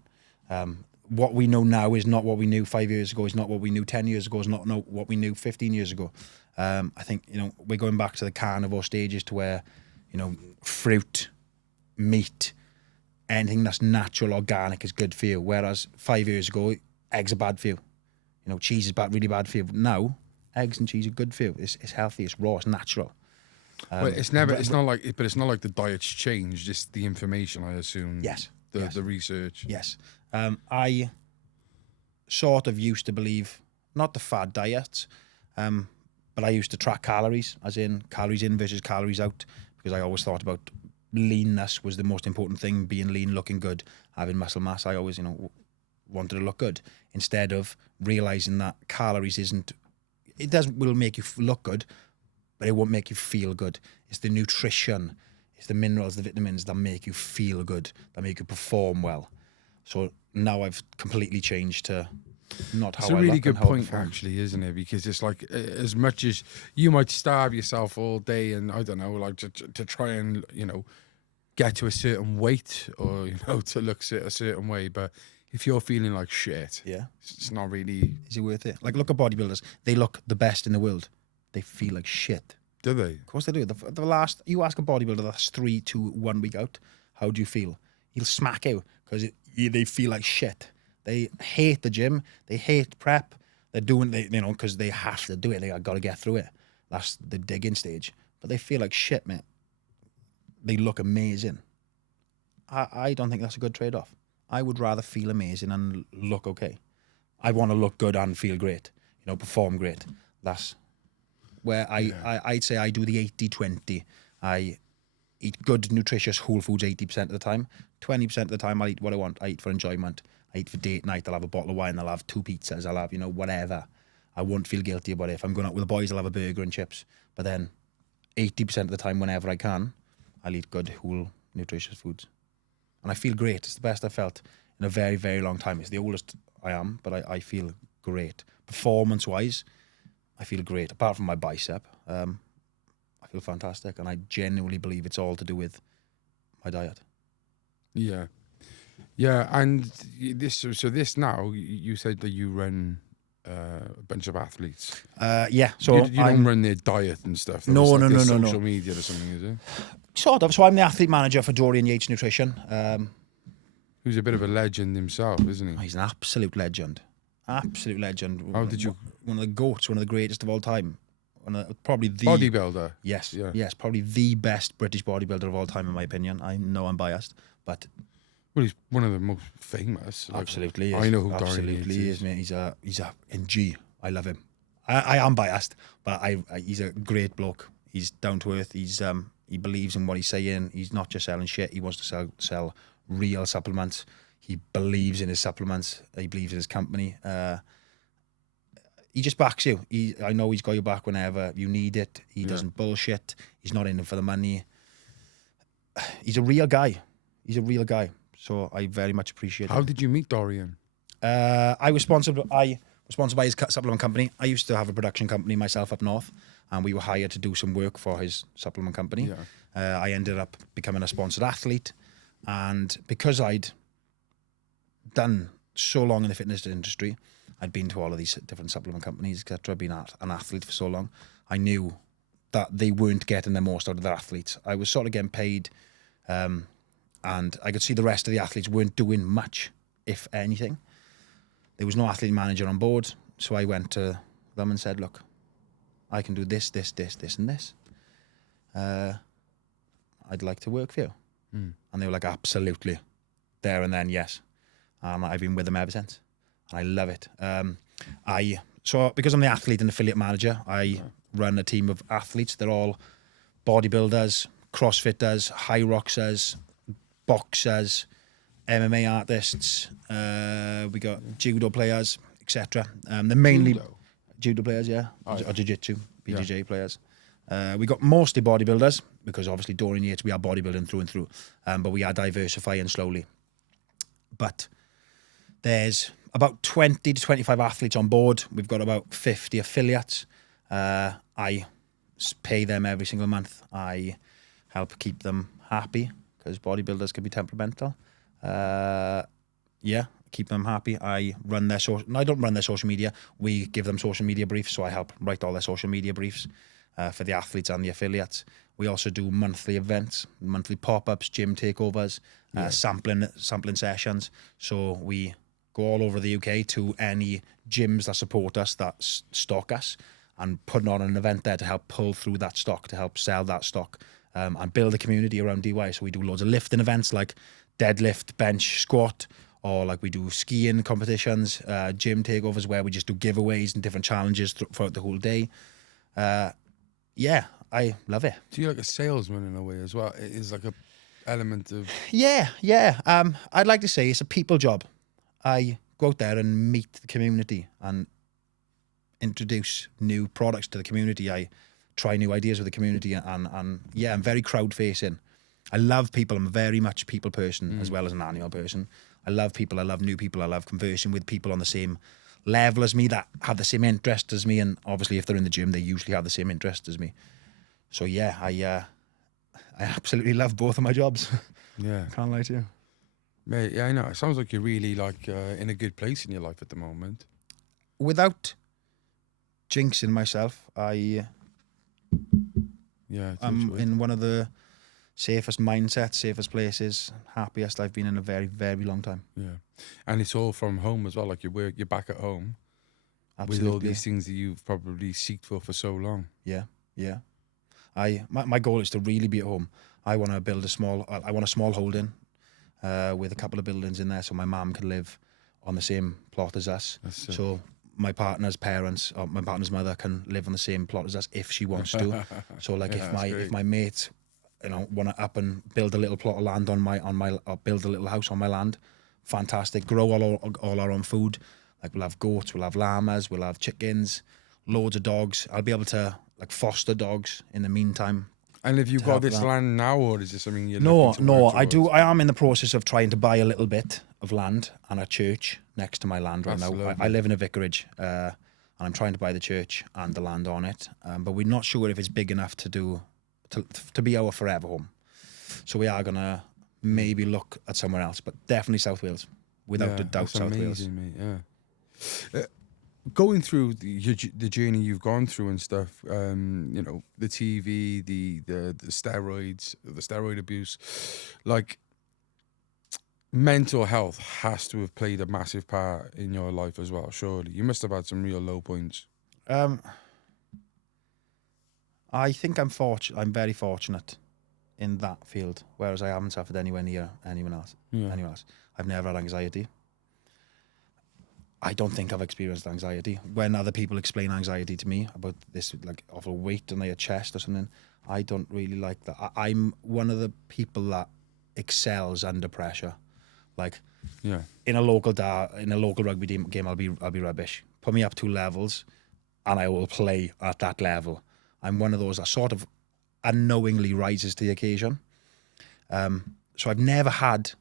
What we know now is not what we knew 5 years ago, is not what we knew 10 years ago, is not what we knew 15 years ago. I think, we're going back to the carnivore stages, to where, fruit, meat, anything that's natural, organic is good for you. Whereas 5 years ago, eggs are bad for you. Cheese is really bad for you. But now, eggs and cheese are good for you. It's healthy, it's raw, it's natural. But it's not like the diet's changed, just the information, I assume. Yes. The research. Yes. I sort of used to believe, not the fad diets, but I used to track calories, as in calories in versus calories out, because I always thought about leanness was the most important thing, being lean, looking good, having muscle mass. I always, wanted to look good, instead of realizing that calories will make you look good, but it won't make you feel good. It's the nutrition, it's the minerals, the vitamins that make you feel good, that make you perform well. So now I've completely changed to not how I look. It's a really good and how I point, perform. actually, isn't it? Because it's like, as much as you might starve yourself all day, and I don't know, like to try and get to a certain weight, or to look a certain way, but if you're feeling like shit, Yeah. it's not really. Is it worth it? Like, look at bodybuilders. They look the best in the world. They feel like shit. Do they? Of course they do. You ask a bodybuilder that's 3 to 1 week out, how do you feel? He'll smack you, because they feel like shit. They hate the gym. They hate prep. They're doing, because they have to do it. They got to get through it. That's the digging stage. But they feel like shit, mate. They look amazing. I don't think that's a good trade-off. I would rather feel amazing and look okay. I want to look good and feel great, perform great. That's where I'd say I do the 80-20. I eat good, nutritious, whole foods 80% of the time. 20% of the time, I eat what I want. I eat for enjoyment. I eat for date night. I'll have a bottle of wine. I'll have 2 pizzas. I'll have, whatever. I won't feel guilty about it. If I'm going out with the boys, I'll have a burger and chips. But then 80% of the time, whenever I can, I'll eat good, whole, nutritious foods. And I feel great. It's the best I've felt in a very, very long time. It's the oldest I am, but I feel great. Performance-wise, I feel great. Apart from my bicep, I feel fantastic. And I genuinely believe it's all to do with my diet. Yeah. Yeah, and this now, you said that you run a bunch of athletes. Yeah. So you don't run their diet and stuff. Though. No, It's like no, their no, no, social no. media or something, is it? Sort of. So I'm the athlete manager for Dorian Yates Nutrition. Who's a bit of a legend himself, isn't he? He's an absolute legend. Absolute legend. How did you? One of the GOATs, one of the greatest of all time. Probably the Bodybuilder. Yes, Yeah. yes, probably the best British bodybuilder of all time, in my opinion. I know I'm biased, but Well, he's one of the most famous. Like, absolutely, I know who absolutely Dorian Yates is, mate. He's a NG. I love him. I am biased, but he's a great bloke. He's down to earth. He believes in what he's saying. He's not just selling shit. He wants to sell real supplements. He believes in his supplements. He believes in his company. He just backs you. I know he's got your back whenever you need it. He doesn't bullshit. He's not in it for the money. He's a real guy. He's a real guy. So I very much appreciate it. How did you meet Dorian? I was sponsored by his supplement company. I used to have a production company myself up north, and we were hired to do some work for his supplement company. Yeah. I ended up becoming a sponsored athlete, and because I'd done so long in the fitness industry, I'd been to all of these different supplement companies, etc. Been an athlete for so long, I knew that they weren't getting the most out of their athletes. I was sort of getting paid, and I could see the rest of the athletes weren't doing much, if anything. there was no athlete manager on board. So I went to them and said, look, I can do this, this, this, this, and this. I'd like to work for you. And they were like, absolutely. There and then, yes. And I've been with them ever since. And I love it. So because I'm the athlete and affiliate manager, I run a team of athletes. They're all bodybuilders, CrossFitters, high roxers, boxers, MMA artists. We got judo players, etc. They're mainly judo players, or jiu-jitsu, BJJ players. We got mostly bodybuilders because obviously Dorian Yates, we are bodybuilding through and through, but we are diversifying slowly. But there's about 20 to 25 athletes on board. We've got about 50 affiliates. I pay them every single month. I help keep them happy because bodybuilders can be temperamental. Keep them happy. I run their I don't run their social media. We give them social media briefs, so I help write all their social media briefs for the athletes and the affiliates. We also do monthly events, monthly pop-ups, gym takeovers, sampling sessions. So we go all over the UK to any gyms that support us, that stock us, and putting on an event there to help pull through that stock, to help sell that stock, and build a community around DY. So we do loads of lifting events like deadlift, bench, squat, or like we do skiing competitions, gym takeovers where we just do giveaways and different challenges throughout the whole day. I love it. So you're like a salesman in a way as well. It is like a element of... Yeah. I'd like to say it's a people job. I go out there and meet the community and introduce new products to the community. I try new ideas with the community and I'm very crowd facing. I love people. I'm very much a people person as well as an animal person. I love people. I love new people. I love conversing with people on the same level as me that have the same interest as me. And obviously if they're in the gym, they usually have the same interest as me. So I absolutely love both of my jobs. Yeah. Can't lie to you. Mate, yeah, I know. It sounds like you're really like in a good place in your life at the moment. Without jinxing myself, I'm in one of the safest mindsets, safest places, happiest I've been in a very, very long time. Yeah. And it's all from home as well. Like you're back at home. Absolutely. With all these things that you've probably seeked for so long. Yeah. My goal is to really be at home. I want to build a small holding with a couple of buildings in there so my mum can live on the same plot as us. So my partner's parents or my partner's mother can live on the same plot as us if she wants to. So like if my mates, want to up and build a little plot of land on my or build a little house on my land, fantastic. Grow all our own food. Like we'll have goats, we'll have llamas, we'll have chickens, loads of dogs. I'll be able to like foster dogs in the meantime. And have you got this land now, or is this something you're No, I do. I am in the process of trying to buy a little bit of land and a church next to my land right now. I live in a vicarage, and I'm trying to buy the church and the land on it. But we're not sure if it's big enough to be our forever home. So we are gonna maybe look at somewhere else, but definitely South Wales, without a doubt. South Wales. Mate, yeah. Going through the journey you've gone through and stuff, the TV, the steroids, the steroid abuse, like mental health has to have played a massive part in your life as well. Surely you must have had some real low points. I think I'm very fortunate in that field, whereas I haven't suffered anywhere near anyone else. I've never had anxiety. I don't think I've experienced anxiety. When other people explain anxiety to me about this, like awful weight on their chest or something, I don't really like that. I'm one of the people that excels under pressure. Like, in a local rugby game, I'll be rubbish. Put me up 2 levels, and I will play at that level. I'm one of those that sort of unknowingly rises to the occasion. So I've never had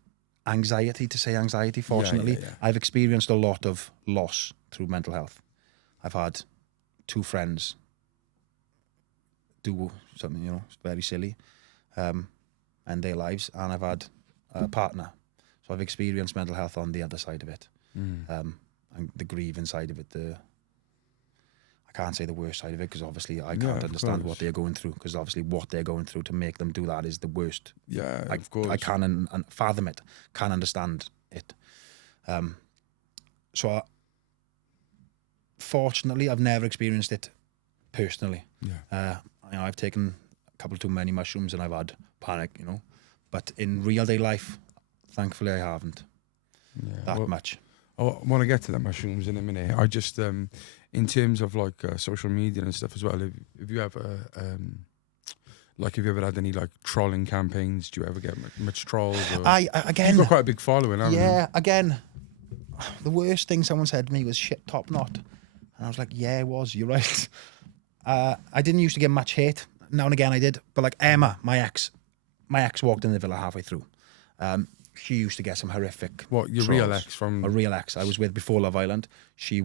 anxiety, fortunately. I've experienced a lot of loss through mental health. I've had 2 friends do something, very silly, in their lives, and I've had a partner. So I've experienced mental health on the other side of it, and the grieving side of it. I can't say the worst side of it because obviously I can't understand what they're going through, because obviously what they're going through to make them do that is the worst. Yeah, of course. I can't fathom it, can't understand it. So fortunately, I've never experienced it personally. Yeah. I've taken a couple too many mushrooms and I've had panic, but in real day life, thankfully I haven't that much. I want to get to the mushrooms in a minute. I just, in terms of like social media and stuff as well, have you ever, have you ever had any like trolling campaigns? Do you ever get much trolls? Or... Again, You've got quite a big following, haven't you? Yeah, again, the worst thing someone said to me was shit top knot. And I was like, yeah, it was, you're right. I didn't used to get much hate. Now and again I did. But like Emma, my ex walked in the villa halfway through. She used to get some horrific What, your trolls. real ex from... A real ex I was with before Love Island. She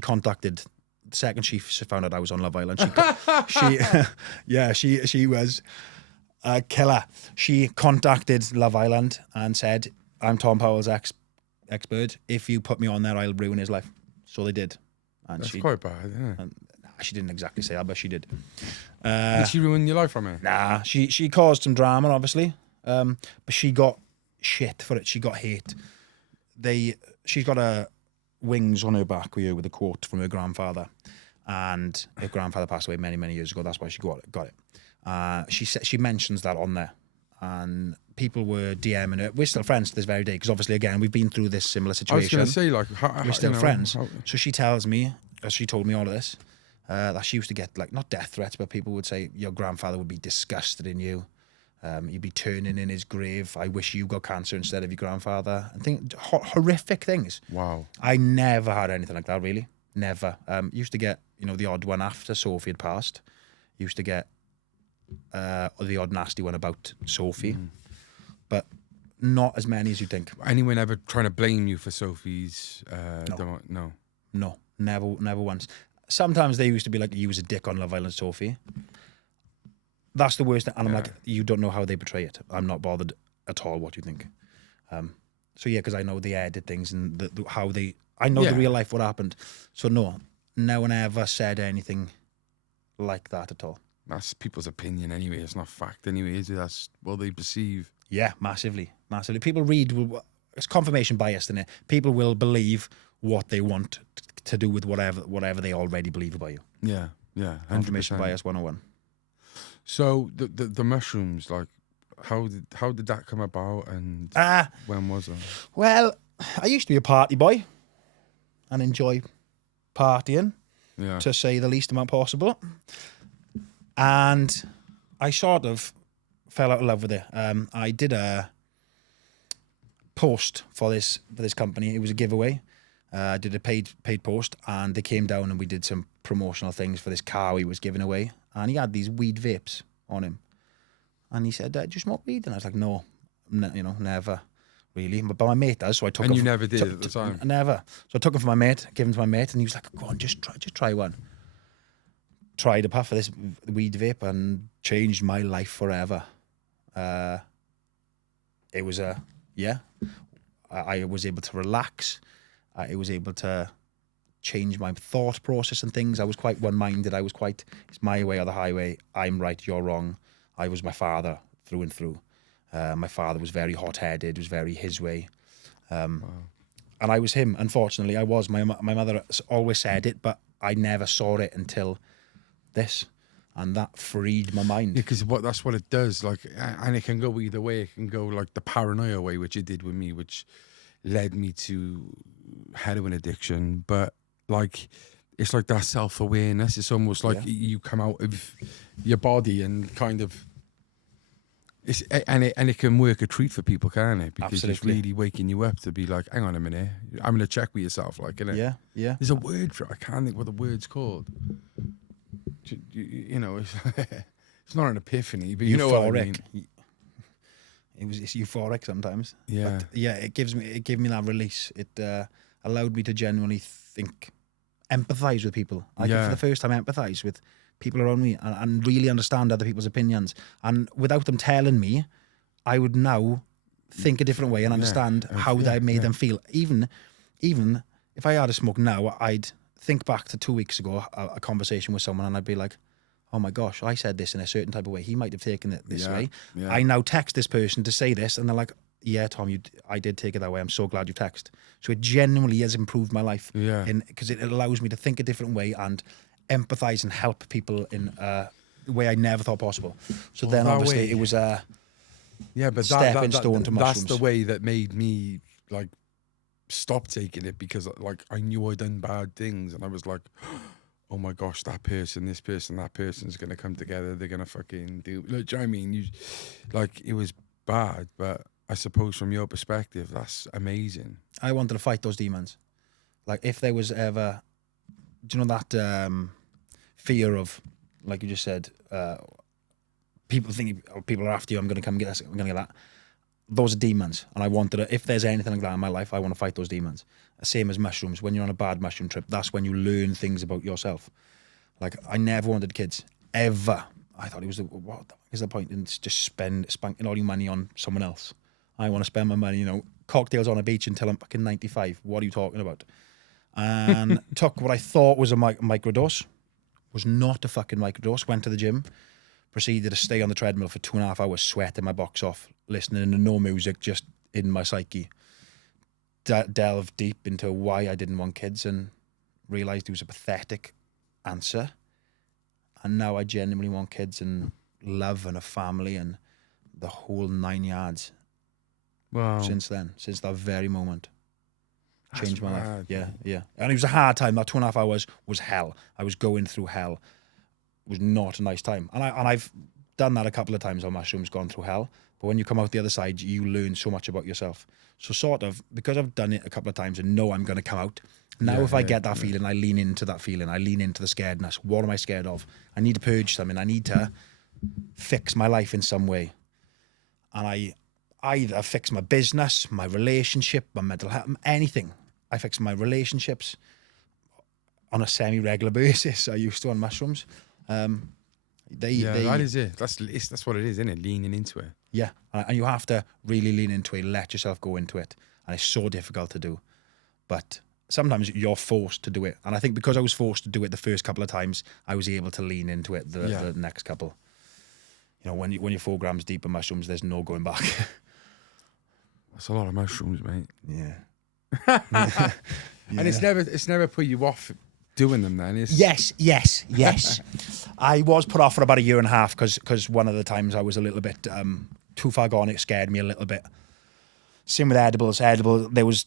contacted, the second she found out I was on Love Island, she was a killer. She contacted Love Island and said, I'm Tom Powell's ex-bird. If you put me on there, I'll ruin his life. So they did. And That's quite bad, isn't it? And she didn't exactly say that, but she did. Did she ruin your life from it? Nah, she caused some drama, obviously. But she got shit for it. She got hate. She's got a wings on her back with a quote from her grandfather, and her grandfather passed away many, many years ago. That's why she got it. She mentions that on there, and people were DMing her. We're still friends to this very day because obviously, again, we've been through this similar situation. I was going to say, we're still friends. So she tells me, she told me all of this, that she used to get like not death threats, but people would say your grandfather would be disgusted in you. You'd be turning in his grave. I wish you got cancer instead of your grandfather. And horrific things. Wow. I never had anything like that, really. Never. Used to get, the odd one after Sophie had passed. Used to get the odd nasty one about Sophie. But not as many as you think. Anyone ever trying to blame you for Sophie's... No. No, never once. Sometimes they used to be like, you was a dick on Love Island, Sophie. That's the worst thing. And I'm like, you don't know how they portray it. I'm not bothered at all what you think. So yeah, because I know they edit things and I know the real life what happened. So no one ever said anything like that at all. That's people's opinion anyway. It's not fact anyway, is it? That's what they perceive. Yeah, massively. People read, it's confirmation bias, isn't it? People will believe what they want to do with whatever they already believe about you. Yeah, 100%. Confirmation bias 101. So the mushrooms, like, how did that come about, and when was it? Well, I used to be a party boy and enjoy partying, to say the least amount possible. And I sort of fell out of love with it. I did a post for this company. It was a giveaway. I did a paid post, and they came down and we did some promotional things for this car he was giving away. And he had these weed vapes on him. And he said, do you smoke weed? And I was like, no, never really. But my mate does, so I took him. And you never did at the time? Never. So I took him for my mate, gave him to my mate, and he was like, go on, just try one. Tried a puff of this weed vape and changed my life forever. It was I was able to relax. I was able to change my thought process and things. I was quite one-minded. It's my way or the highway. I'm right, you're wrong. I was my father through and through. My father was very hot-headed, was very his way. And I was him. Unfortunately, I was. My mother always said it, but I never saw it until this. And that freed my mind. Yeah, because that's what it does. Like, and it can go either way. It can go like the paranoia way, which it did with me, which led me to heroin addiction. But like, it's like that self-awareness. It's almost like you come out of your body and kind of, it can work a treat for people, can't it? Because Absolutely. it's really waking you up to be like, hang on a minute, I'm gonna check with yourself, like, innit? Yeah. There's a word for it. I can't think what the word's called. It's not an epiphany, but you know what I mean. It's euphoric sometimes. Yeah. But yeah, it gave me that release. It allowed me to genuinely empathise with people. I could for the first time empathise with people around me and really understand other people's opinions. And without them telling me, I would now think a different way and understand how that made them feel. Even if I had a smoke now, I'd think back to 2 weeks ago, a conversation with someone, and I'd be like, oh my gosh, I said this in a certain type of way. He might have taken it this way. Yeah. I now text this person to say this, and they're like, yeah, Tom, I did take it that way. I'm so glad you text. So it genuinely has improved my life. Yeah. Because it allows me to think a different way and empathize and help people in the way I never thought possible. So then obviously it was a but stepping stone to mushrooms. that's the way that made me like stop taking it, because like I knew I'd done bad things and I was like, oh my gosh, that person, this person, that person's gonna come together, they're gonna fucking do, like, do you know what I mean? Like, it was bad, but I suppose from your perspective, that's amazing. I wanted to fight those demons. Like, if there was ever, do you know that fear of, like you just said, people think people are after you, I'm going to come get this, I'm going to get that. Those are demons. And I wanted to, if there's anything like that in my life, I want to fight those demons. Same as mushrooms. When you're on a bad mushroom trip, that's when you learn things about yourself. Like, I never wanted kids, ever. I thought it was, what is the point in just spanking all your money on someone else? I want to spend my money, cocktails on a beach until I'm fucking 95. What are you talking about? And took what I thought was a microdose. Was not a fucking microdose. Went to the gym. Proceeded to stay on the treadmill for 2.5 hours, sweating my box off, listening to no music, just in my psyche. Delved deep into why I didn't want kids and realised it was a pathetic answer. And now I genuinely want kids and love and a family and the whole 9 yards. Wow. Since then, since that very moment. That's Changed my life. mad. Yeah. And it was a hard time. That 2.5 hours was hell. I was going through hell. It was not a nice time. And I've done that a couple of times on mushrooms, gone through hell. But when you come out the other side, you learn so much about yourself. So sort of, because I've done it a couple of times and know I'm going to come out, now if I get that feeling, I lean into that feeling. I lean into the scaredness. What am I scared of? I need to purge something. I need to fix my life in some way. And I either fix my business, my relationship, my mental health, anything. I fix my relationships on a semi-regular basis. I used to on mushrooms. That is it. That's what it is, isn't it? Leaning into it. Yeah, and you have to really lean into it, let yourself go into it. And it's so difficult to do. But sometimes you're forced to do it. And I think because I was forced to do it the first couple of times, I was able to lean into it the next couple. When you're 4 grams deep in mushrooms, there's no going back. That's a lot of mushrooms, mate. Yeah. And it's never put you off doing them then? Yes. I was put off for about 1.5 years because one of the times I was a little bit too far gone. It scared me a little bit. Same with edibles. There was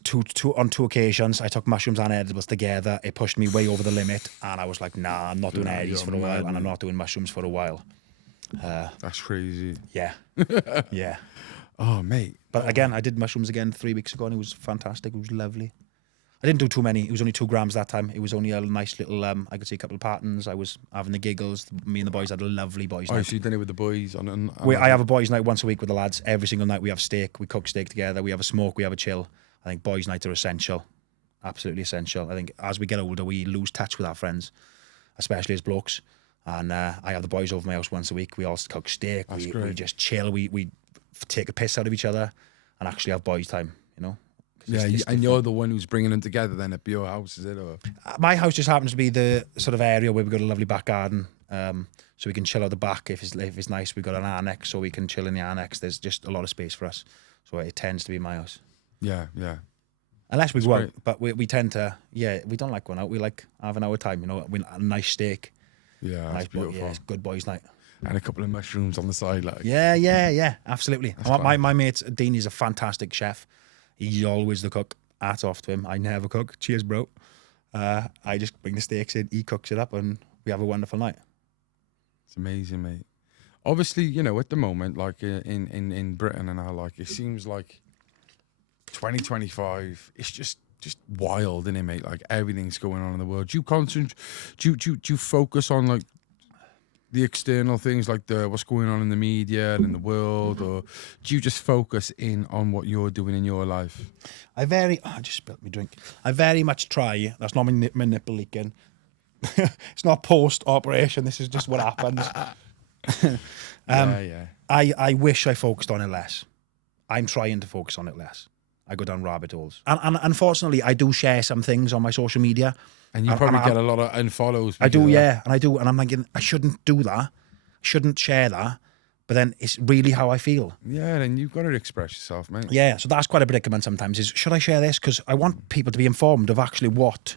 on two occasions I took mushrooms and edibles together. It pushed me way over the limit, and I was like, "Nah, I'm not doing edibles for a while, and I'm not doing mushrooms for a while." That's crazy. Yeah, yeah. Oh, mate. But again, I did mushrooms again 3 weeks ago, and it was fantastic. It was lovely. I didn't do too many. It was only 2 grams that time. It was only a nice little, I could see a couple of patterns. I was having the giggles. Me and the boys had a lovely boys' night. So you done it with the boys? I have a boys' night once a week with the lads. Every single night we have steak. We cook steak together. We have a smoke. We have a chill. I think boys' nights are essential. Absolutely essential. I think as we get older, we lose touch with our friends, especially as blokes. And I have the boys over my house once a week. We all cook steak. We just chill. We take a piss out of each other and actually have boys' time, Yeah, and you're the one who's bringing them together then at your house, is it? Or? My house just happens to be the sort of area where we've got a lovely back garden, so we can chill out the back if it's nice. We've got an annex, so we can chill in the annex. There's just a lot of space for us, so it tends to be my house. Yeah. Unless we go out, but we tend to, we don't like going out. We like having our time, a nice steak. Yeah, that's beautiful. It's good boys' night. And a couple of mushrooms on the side, like. Yeah, absolutely. My mate Dean is a fantastic chef. He's always the cook. Hats off to him. I never cook. Cheers, bro. I just bring the steaks in, he cooks it up, and we have a wonderful night. It's amazing, mate. Obviously, at the moment, like in Britain and all, like, it seems like 2025, it's just wild, isn't it, mate? Like, everything's going on in the world. Do you focus on, like, the external things, like what's going on in the media and in the world, or do you just focus in on what you're doing in your life? I just spilled my drink. I very much try. That's not my nipple leaking. It's not post-operation. This is just what happens. I wish I focused on it less. I'm trying to focus on it less. I go down rabbit holes. And unfortunately, I do share some things on my social media. And you probably get a lot of unfollows. I do, yeah. And I do. And I'm thinking, I shouldn't do that. I shouldn't share that. but then it's really how I feel. Yeah, then you've got to express yourself, mate. Yeah, so that's quite a predicament sometimes, is should I share this? Because I want people to be informed of actually what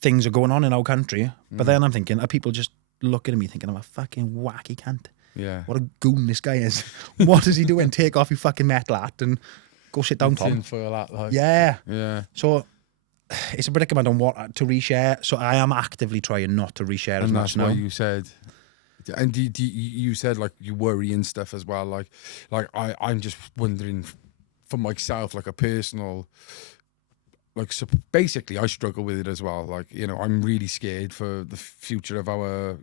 things are going on in our country. But then I'm thinking, are people just looking at me thinking I'm a fucking wacky cunt? Yeah. What a goon this guy is. What is he doing? Take off your fucking metal hat and go sit down, Tom. For that, like. Yeah. Yeah. So it's a predicament on what to reshare. So I am actively trying not to reshare as And much that's now. why you said, and you said like you worry and stuff as well. Like I'm just wondering for myself, like a personal, like, so basically I struggle with it as well. Like, you know, I'm really scared for the future of our,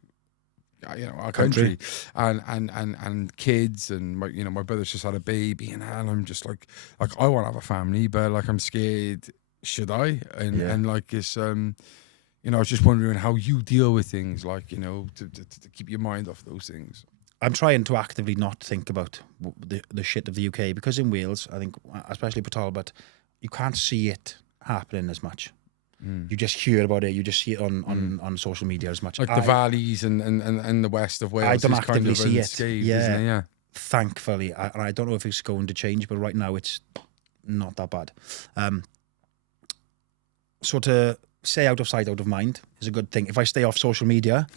you know, our country and kids, and my, you know, my brother's just had a baby, and I'm just like I want to have a family, but like I'm scared. Should I? And like it's you know, I was just wondering how you deal with things, like, you know, to keep your mind off those things. I'm trying to actively not think about the shit of the UK, because in Wales, I think, especially Port Talbot, you can't see it happening as much. You just hear about it. You just see it on social media as much. Like the valleys and the west of Wales. I don't is actively kind of see it. unscathed, Yeah. isn't it? Yeah. Thankfully, and I don't know if it's going to change, but right now it's not that bad. So to say out of sight, out of mind is a good thing. If I stay off social media,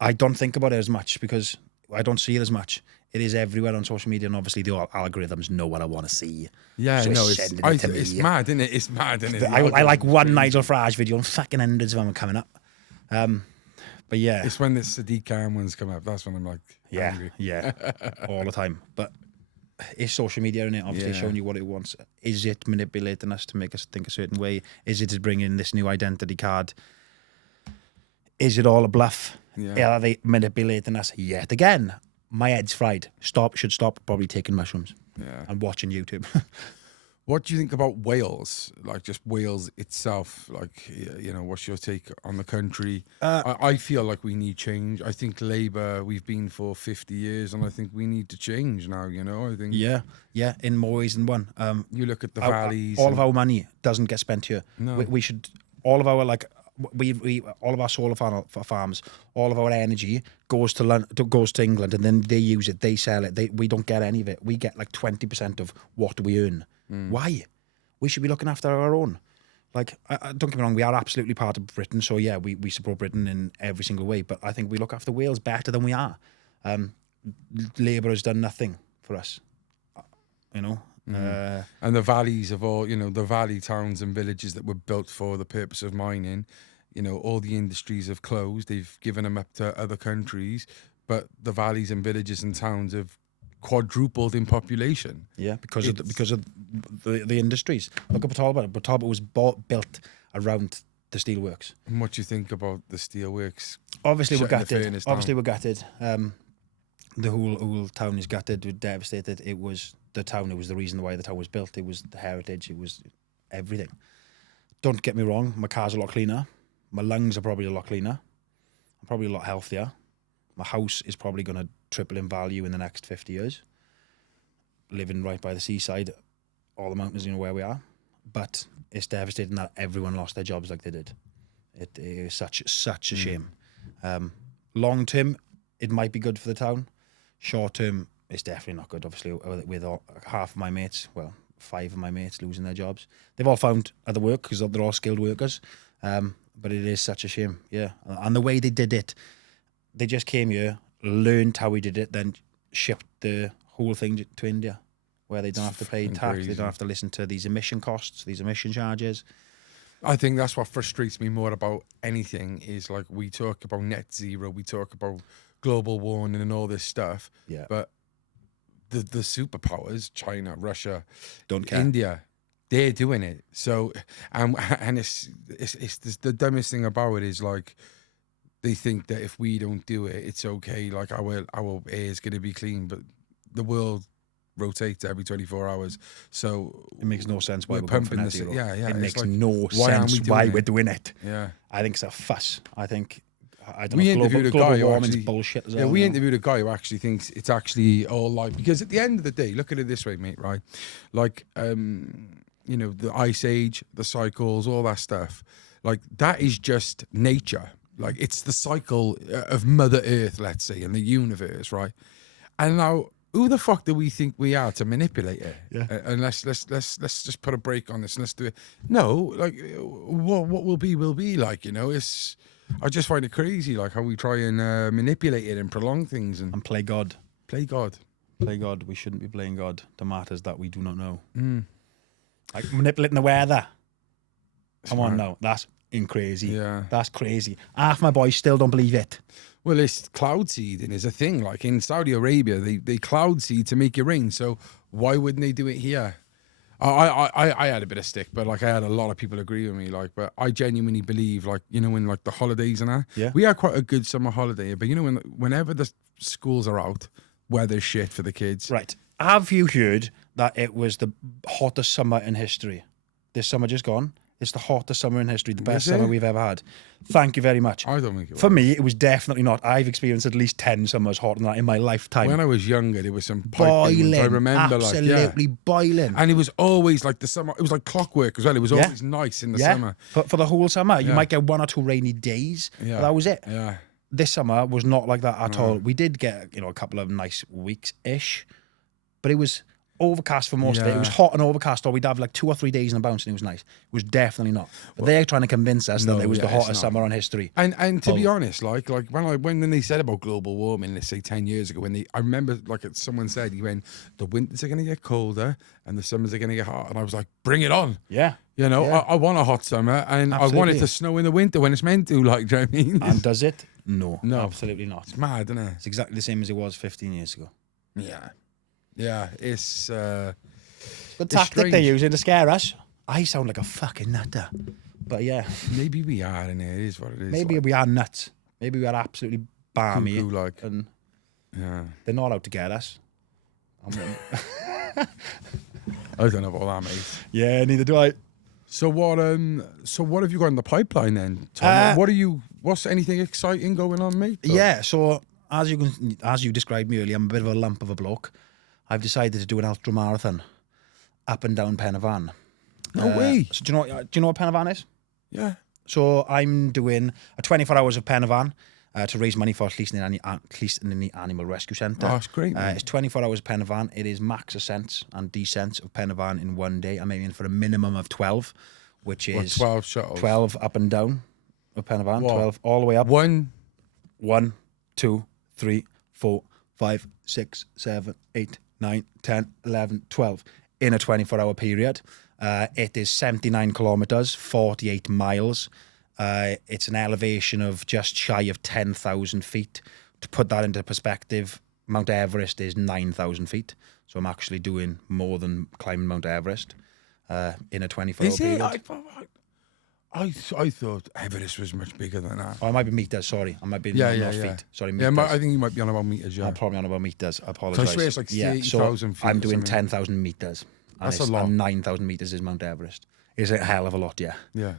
I don't think about it as much because I don't see it as much. It is everywhere on social media, and obviously the algorithms know what I want to see. Yeah, So no, sending it's it to me. mad, isn't it? It's mad, isn't it? I like one Nigel Farage video and fucking hundreds of them are coming up. But yeah. It's when the Sadiq Khan ones come up. That's when I'm like, angry. Yeah, all the time. But it's social media, isn't it? Obviously showing you what it wants. Is it manipulating us to make us think a certain way? Is it to bring in this new identity card? Is it all a bluff? Yeah. Are they manipulating us yet again? My head's fried. Should stop probably taking mushrooms and watching YouTube. What do you think about Wales? Like just Wales itself? Like, you know, what's your take on the country? I feel like we need change. I think Labour, we've been for 50 years, and I think we need to change now, you know? I think. Yeah, in more ways than one. You look at the valleys. All of our money doesn't get spent here. No. We should, all of our, like, we all of our solar farms, all of our energy goes to England, and then they use it, they sell it. We don't get any of it. We get like 20% of what we earn. Why? We should be looking after our own. Like, don't get me wrong, we are absolutely part of Britain, so yeah, we support Britain in every single way, but I think we look after Wales better than we are. Labour has done nothing for us, you know. And the valleys of all, you know, the valley towns and villages that were built for the purpose of mining, you know, all the industries have closed. They've given them up to other countries, but the valleys and villages and towns have quadrupled in population. Yeah, because of the industries. Look at Port Talbot. Port Talbot was built around the steelworks. And what do you think about the steelworks? Obviously, we're shutting the gutted. furnace down? Obviously, we're gutted. The whole town is gutted. We're devastated. It was the town. It was the reason why the town was built. It was the heritage. It was everything. Don't get me wrong. My car's a lot cleaner. My lungs are probably a lot cleaner. I'm probably a lot healthier. My house is probably going to triple in value in the next 50 years. Living right by the seaside, all the mountains, you know where we are. But it's devastating that everyone lost their jobs like they did. It is such a shame. Long term, it might be good for the town. Short term, it's definitely not good. Obviously, with half of my mates, well, 5 of my mates losing their jobs. They've all found other work because they're all skilled workers. But it is such a shame, yeah. And the way they did it, they just came here, learned how we did it, then shipped the whole thing to India, where they don't have to pay tax, crazy. they don't have to listen to these emission costs, these emission charges. I think that's what frustrates me more about anything is, like, we talk about net zero, we talk about global warming and all this stuff, but the superpowers, China, Russia, Don't care. India, they're doing it. So, and it's the dumbest thing about it is, like, they think that if we don't do it, it's okay. Like, our air is going to be clean, but the world rotates every 24 hours. So it makes no sense why we're we're going for pumping net this. zero. Yeah. It makes like, no why aren't sense we why doing we're it? doing it. Yeah. I think it's a fuss. I think, I don't We know, interviewed a global guy who warming's actually, bullshit as yeah, well. we you know? interviewed a guy who actually thinks it's actually all like, because at the end of the day, look at it this way, mate, right? Like, you know, the ice age, the cycles, all that stuff, like, that is just nature. Like, it's the cycle of Mother Earth, let's say, and the universe, right? And now, who the fuck do we think we are to manipulate it? Yeah. And let's just put a break on this and let's do it. No, like what will be like. It's. I just find it crazy, like how we try and manipulate it and prolong things and play God. play God. Play God. We shouldn't be playing God to matters that we do not know. Like manipulating the weather. Come on now, that's crazy. Yeah. That's crazy. Half my boys still don't believe it. Well, it's cloud seeding is a thing. Like in Saudi Arabia, they cloud seed to make it rain. So why wouldn't they do it here? I had a bit of stick, but like I had a lot of people agree with me. Like, but I genuinely believe, like, when like the holidays and that, Yeah. we had quite a good summer holiday. But whenever the schools are out, weather's shit for the kids. Right. Have you heard that it was the hottest summer in history? This summer just gone. It's the hottest summer in history, the best Was it? summer we've ever had. Thank you very much. I don't think it was. For me, it was definitely not. I've experienced at least 10 summers hotter than that in my lifetime. When I was younger, there was some piping boiling. ones. I remember, absolutely boiling. And it was always like the summer. It was like clockwork as well. It was always nice in the summer. For the whole summer. You Yeah. might get 1 or 2 rainy days. Yeah. But that was it. Yeah. This summer was not like that at all. We did get, a couple of nice weeks-ish, but it was overcast for most of it. It was hot and overcast, or we'd have like 2 or 3 days in a bounce and it was nice. It was definitely not. But they're trying to convince us that it was the it's hottest not. summer in history. And to be honest, like when they said about global warming, let's say 10 years ago, I remember like someone said, the winters are going to get colder and the summers are going to get hot, and I was like, bring it on. Yeah. I want a hot summer, and I want it Absolutely. to snow in the winter when it's meant to. Like, do you know what I mean? And does it? No. No. Absolutely not. It's mad, isn't it? It's exactly the same as it was 15 years ago. Yeah. It's The It's tactic they're strange. using to scare us. I sound like a fucking nutter. But yeah, maybe we are, and it is what it is. maybe like, we are nuts. Maybe we are absolutely balmy. cuckoo, like, And yeah. they're not out to get us. I don't know about that, mate. Yeah, neither do I. So what have you got in the pipeline then, Tom? What's anything exciting going on, mate? Or- Yeah, so as you described me earlier, I'm a bit of a lump of a bloke. I've decided to do an ultramarathon up and down Penavan. No way. So do you know what Penavan is? Yeah. So I'm doing a 24 hours of Penavan to raise money for Llysnynni Animal Rescue Centre. Oh, that's great, mate. It's 24 hours of Penavan. It is max ascents and descents of Penavan in one day. I'm aiming for a minimum of 12, which is 12 shuttles. 12 up and down of Penavan. What? 12 all the way up. One. 1, 2, 3, 4, 5, 6, 7, 8, 9, 10, 11, 12 in a 24-hour period. It is 79 kilometres, 48 miles. It's an elevation of just shy of 10,000 feet. To put that into perspective, Mount Everest is 9,000 feet. So I'm actually doing more than climbing Mount Everest in a 24-hour Is it? period. I thought Everest was much bigger than that. Oh, it might be meters, sorry. I might be Yeah. feet. Sorry, Yeah, meters. I think you might be on about meters, yeah. I'm probably on about meters. I So apologise. I swear it's like so 30,000 feet. I'm or doing something. 10,000 meters. That's a lot. And 9,000 meters is Mount Everest. It's a hell of a lot, yeah. Yeah.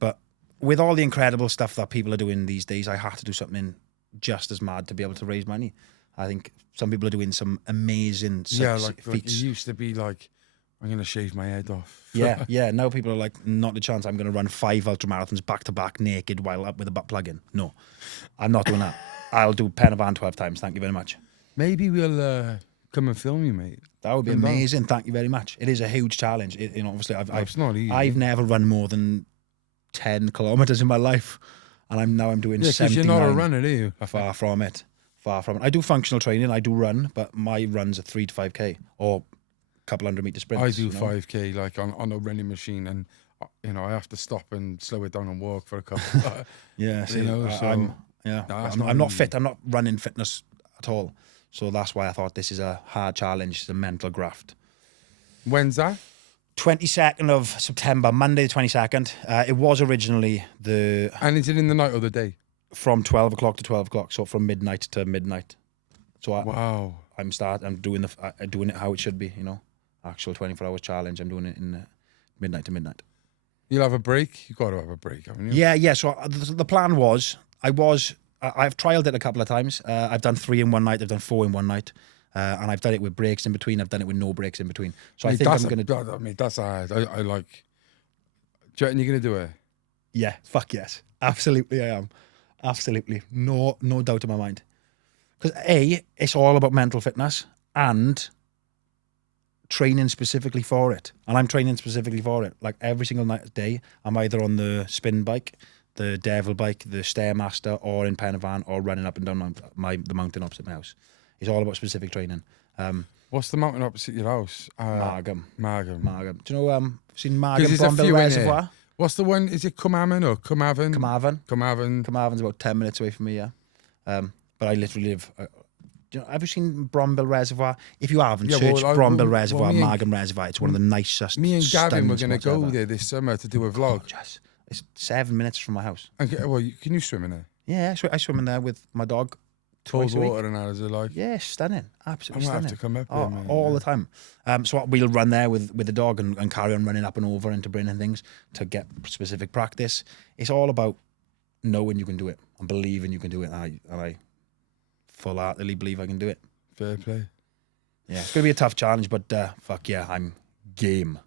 But with all the incredible stuff that people are doing these days, I had to do something just as mad to be able to raise money. I think some people are doing some amazing Like it feats. used to be like, I'm going to shave my head off. Yeah. Now people are like, not a chance. I'm going to run 5 ultramarathons back to back naked while up with a butt plug in. No, I'm not doing that. I'll do Penavan 12 times. Thank you very much. Maybe we'll come and film you, mate. That would be Come down. amazing. Thank you very much. It is a huge challenge. Obviously, It's not easy. I've never run more than 10 kilometers in my life, and I'm doing Yeah, because 79. you're not a runner, are you? Far from it. I do functional training. I do run, but my runs are 3 to 5k or a couple 100-meter sprints. I do 5k like on a running machine, and I have to stop and slow it down and walk for a couple. Yeah, see, I'm not fit. I'm not running fitness at all. So that's why I thought this is a hard challenge. It's a mental graft. When's that? 22nd of September, Monday the 22nd. It was originally And is it in the night or the day? from 12 o'clock to 12 o'clock, so from midnight to midnight. So Wow. I'm doing doing it how it should be, actual 24 hours challenge. I'm doing it in midnight to midnight. You'll have a break? You've got to have a break, haven't you? Yeah. So the plan was, I've trialed it a couple of times. I've done 3 in one night. I've done 4 in one night. And I've done it with breaks in between. I've done it with no breaks in between. So I think I'm going to... I mean, that's hard. I like... Do you reckon you're going to do it? Yeah, fuck yes. Absolutely I am. Absolutely. No doubt in my mind. Because it's all about mental fitness and training specifically for it. And I'm training specifically for it. Like every single day, I'm either on the spin bike, the devil bike, the Stairmaster, or in Penavant, or running up and down the mountain opposite my house. It's all about specific training. What's the mountain opposite your house? Margam. Margam. Do you know, seen 'Cause Margam there's a few Brombill in Reservoir? here. What's the one? Is it Carmarthen or Carmarthen? Carmarthen. Carmarthen. Carmarthen's about 10 minutes away from me, yeah. But I literally live... do you know, have you seen Brombill Reservoir? If you haven't, search Brombill Reservoir, Margam Reservoir. It's one of the nicest. Me and Gavin were going to go there this summer to do a vlog. Gorgeous. It's 7 minutes from my house. Okay, well, can you swim in there? Yeah, I swim in there with my dog. Cold Twice a week. water and that, is it like? Yeah, stunning. Absolutely I might stunning. have to come up there, Oh, mate, all yeah. the time. So we'll run there with the dog and carry on running up and over into Bryn and things to get specific practice. It's all about knowing you can do it and believing you can do it. And I full-heartedly believe I can do it. Fair play. Yeah, it's going to be a tough challenge, but fuck yeah, I'm game.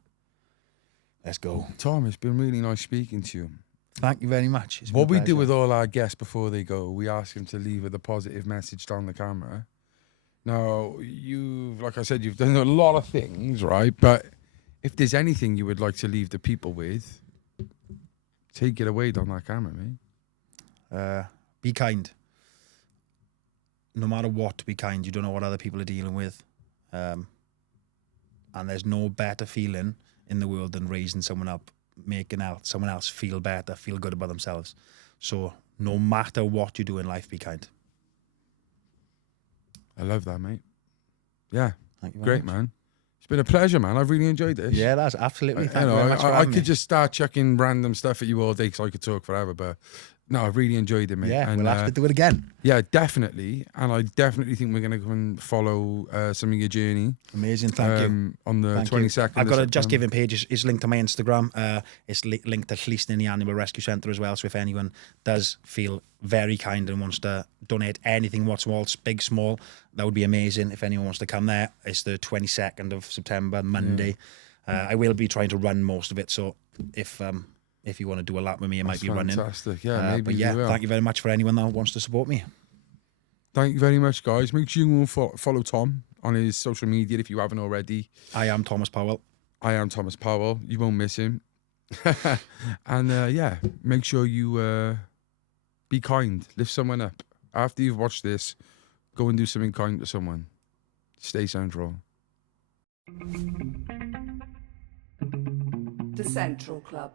Let's go. Tom, it's been really nice speaking to you. Thank you very much. It's been What a we do pleasure. with all our guests before they go, we ask them to leave with a positive message down the camera. Now, like I said, you've done a lot of things, right? But if there's anything you would like to leave the people with, take it away down that camera, mate. Be kind. No matter what, be kind. You don't know what other people are dealing with. And there's no better feeling in the world than raising someone up, making someone else feel better, feel good about themselves. So no matter what you do in life, be kind. I love that, mate. Yeah, Thank you very great, much. man. It's been a pleasure, man. I've really enjoyed this. Yeah, that's absolutely. Thank you I very much for I having could me. just start chucking random stuff at you all day because I could talk forever, but no, I've really enjoyed it, mate. Yeah, And, we'll have to do it again. yeah, definitely. And I definitely think we're going to go and follow some of your journey. Amazing, thank you. On the Thank you. 22nd. I've got a of Just September. Giving page. It's linked to my Instagram. It's linked to Llysnyn Animal Rescue Centre as well. So if anyone does feel very kind and wants to donate anything whatsoever, big, small, that would be amazing. If anyone wants to come there, it's the 22nd of September, Monday. I will be trying to run most of it. So if you want to do a lap with me, I might That's be running. fantastic. Yeah, maybe But yeah, you will. thank you very much for anyone that wants to support me. Thank you very much, guys. Make sure you follow Tom on his social media if you haven't already. I am Thomas Powell. I am Thomas Powell. You won't miss him. And yeah, make sure you be kind. Lift someone up. After you've watched this, go and do something kind to someone. Stay central. The Central Club.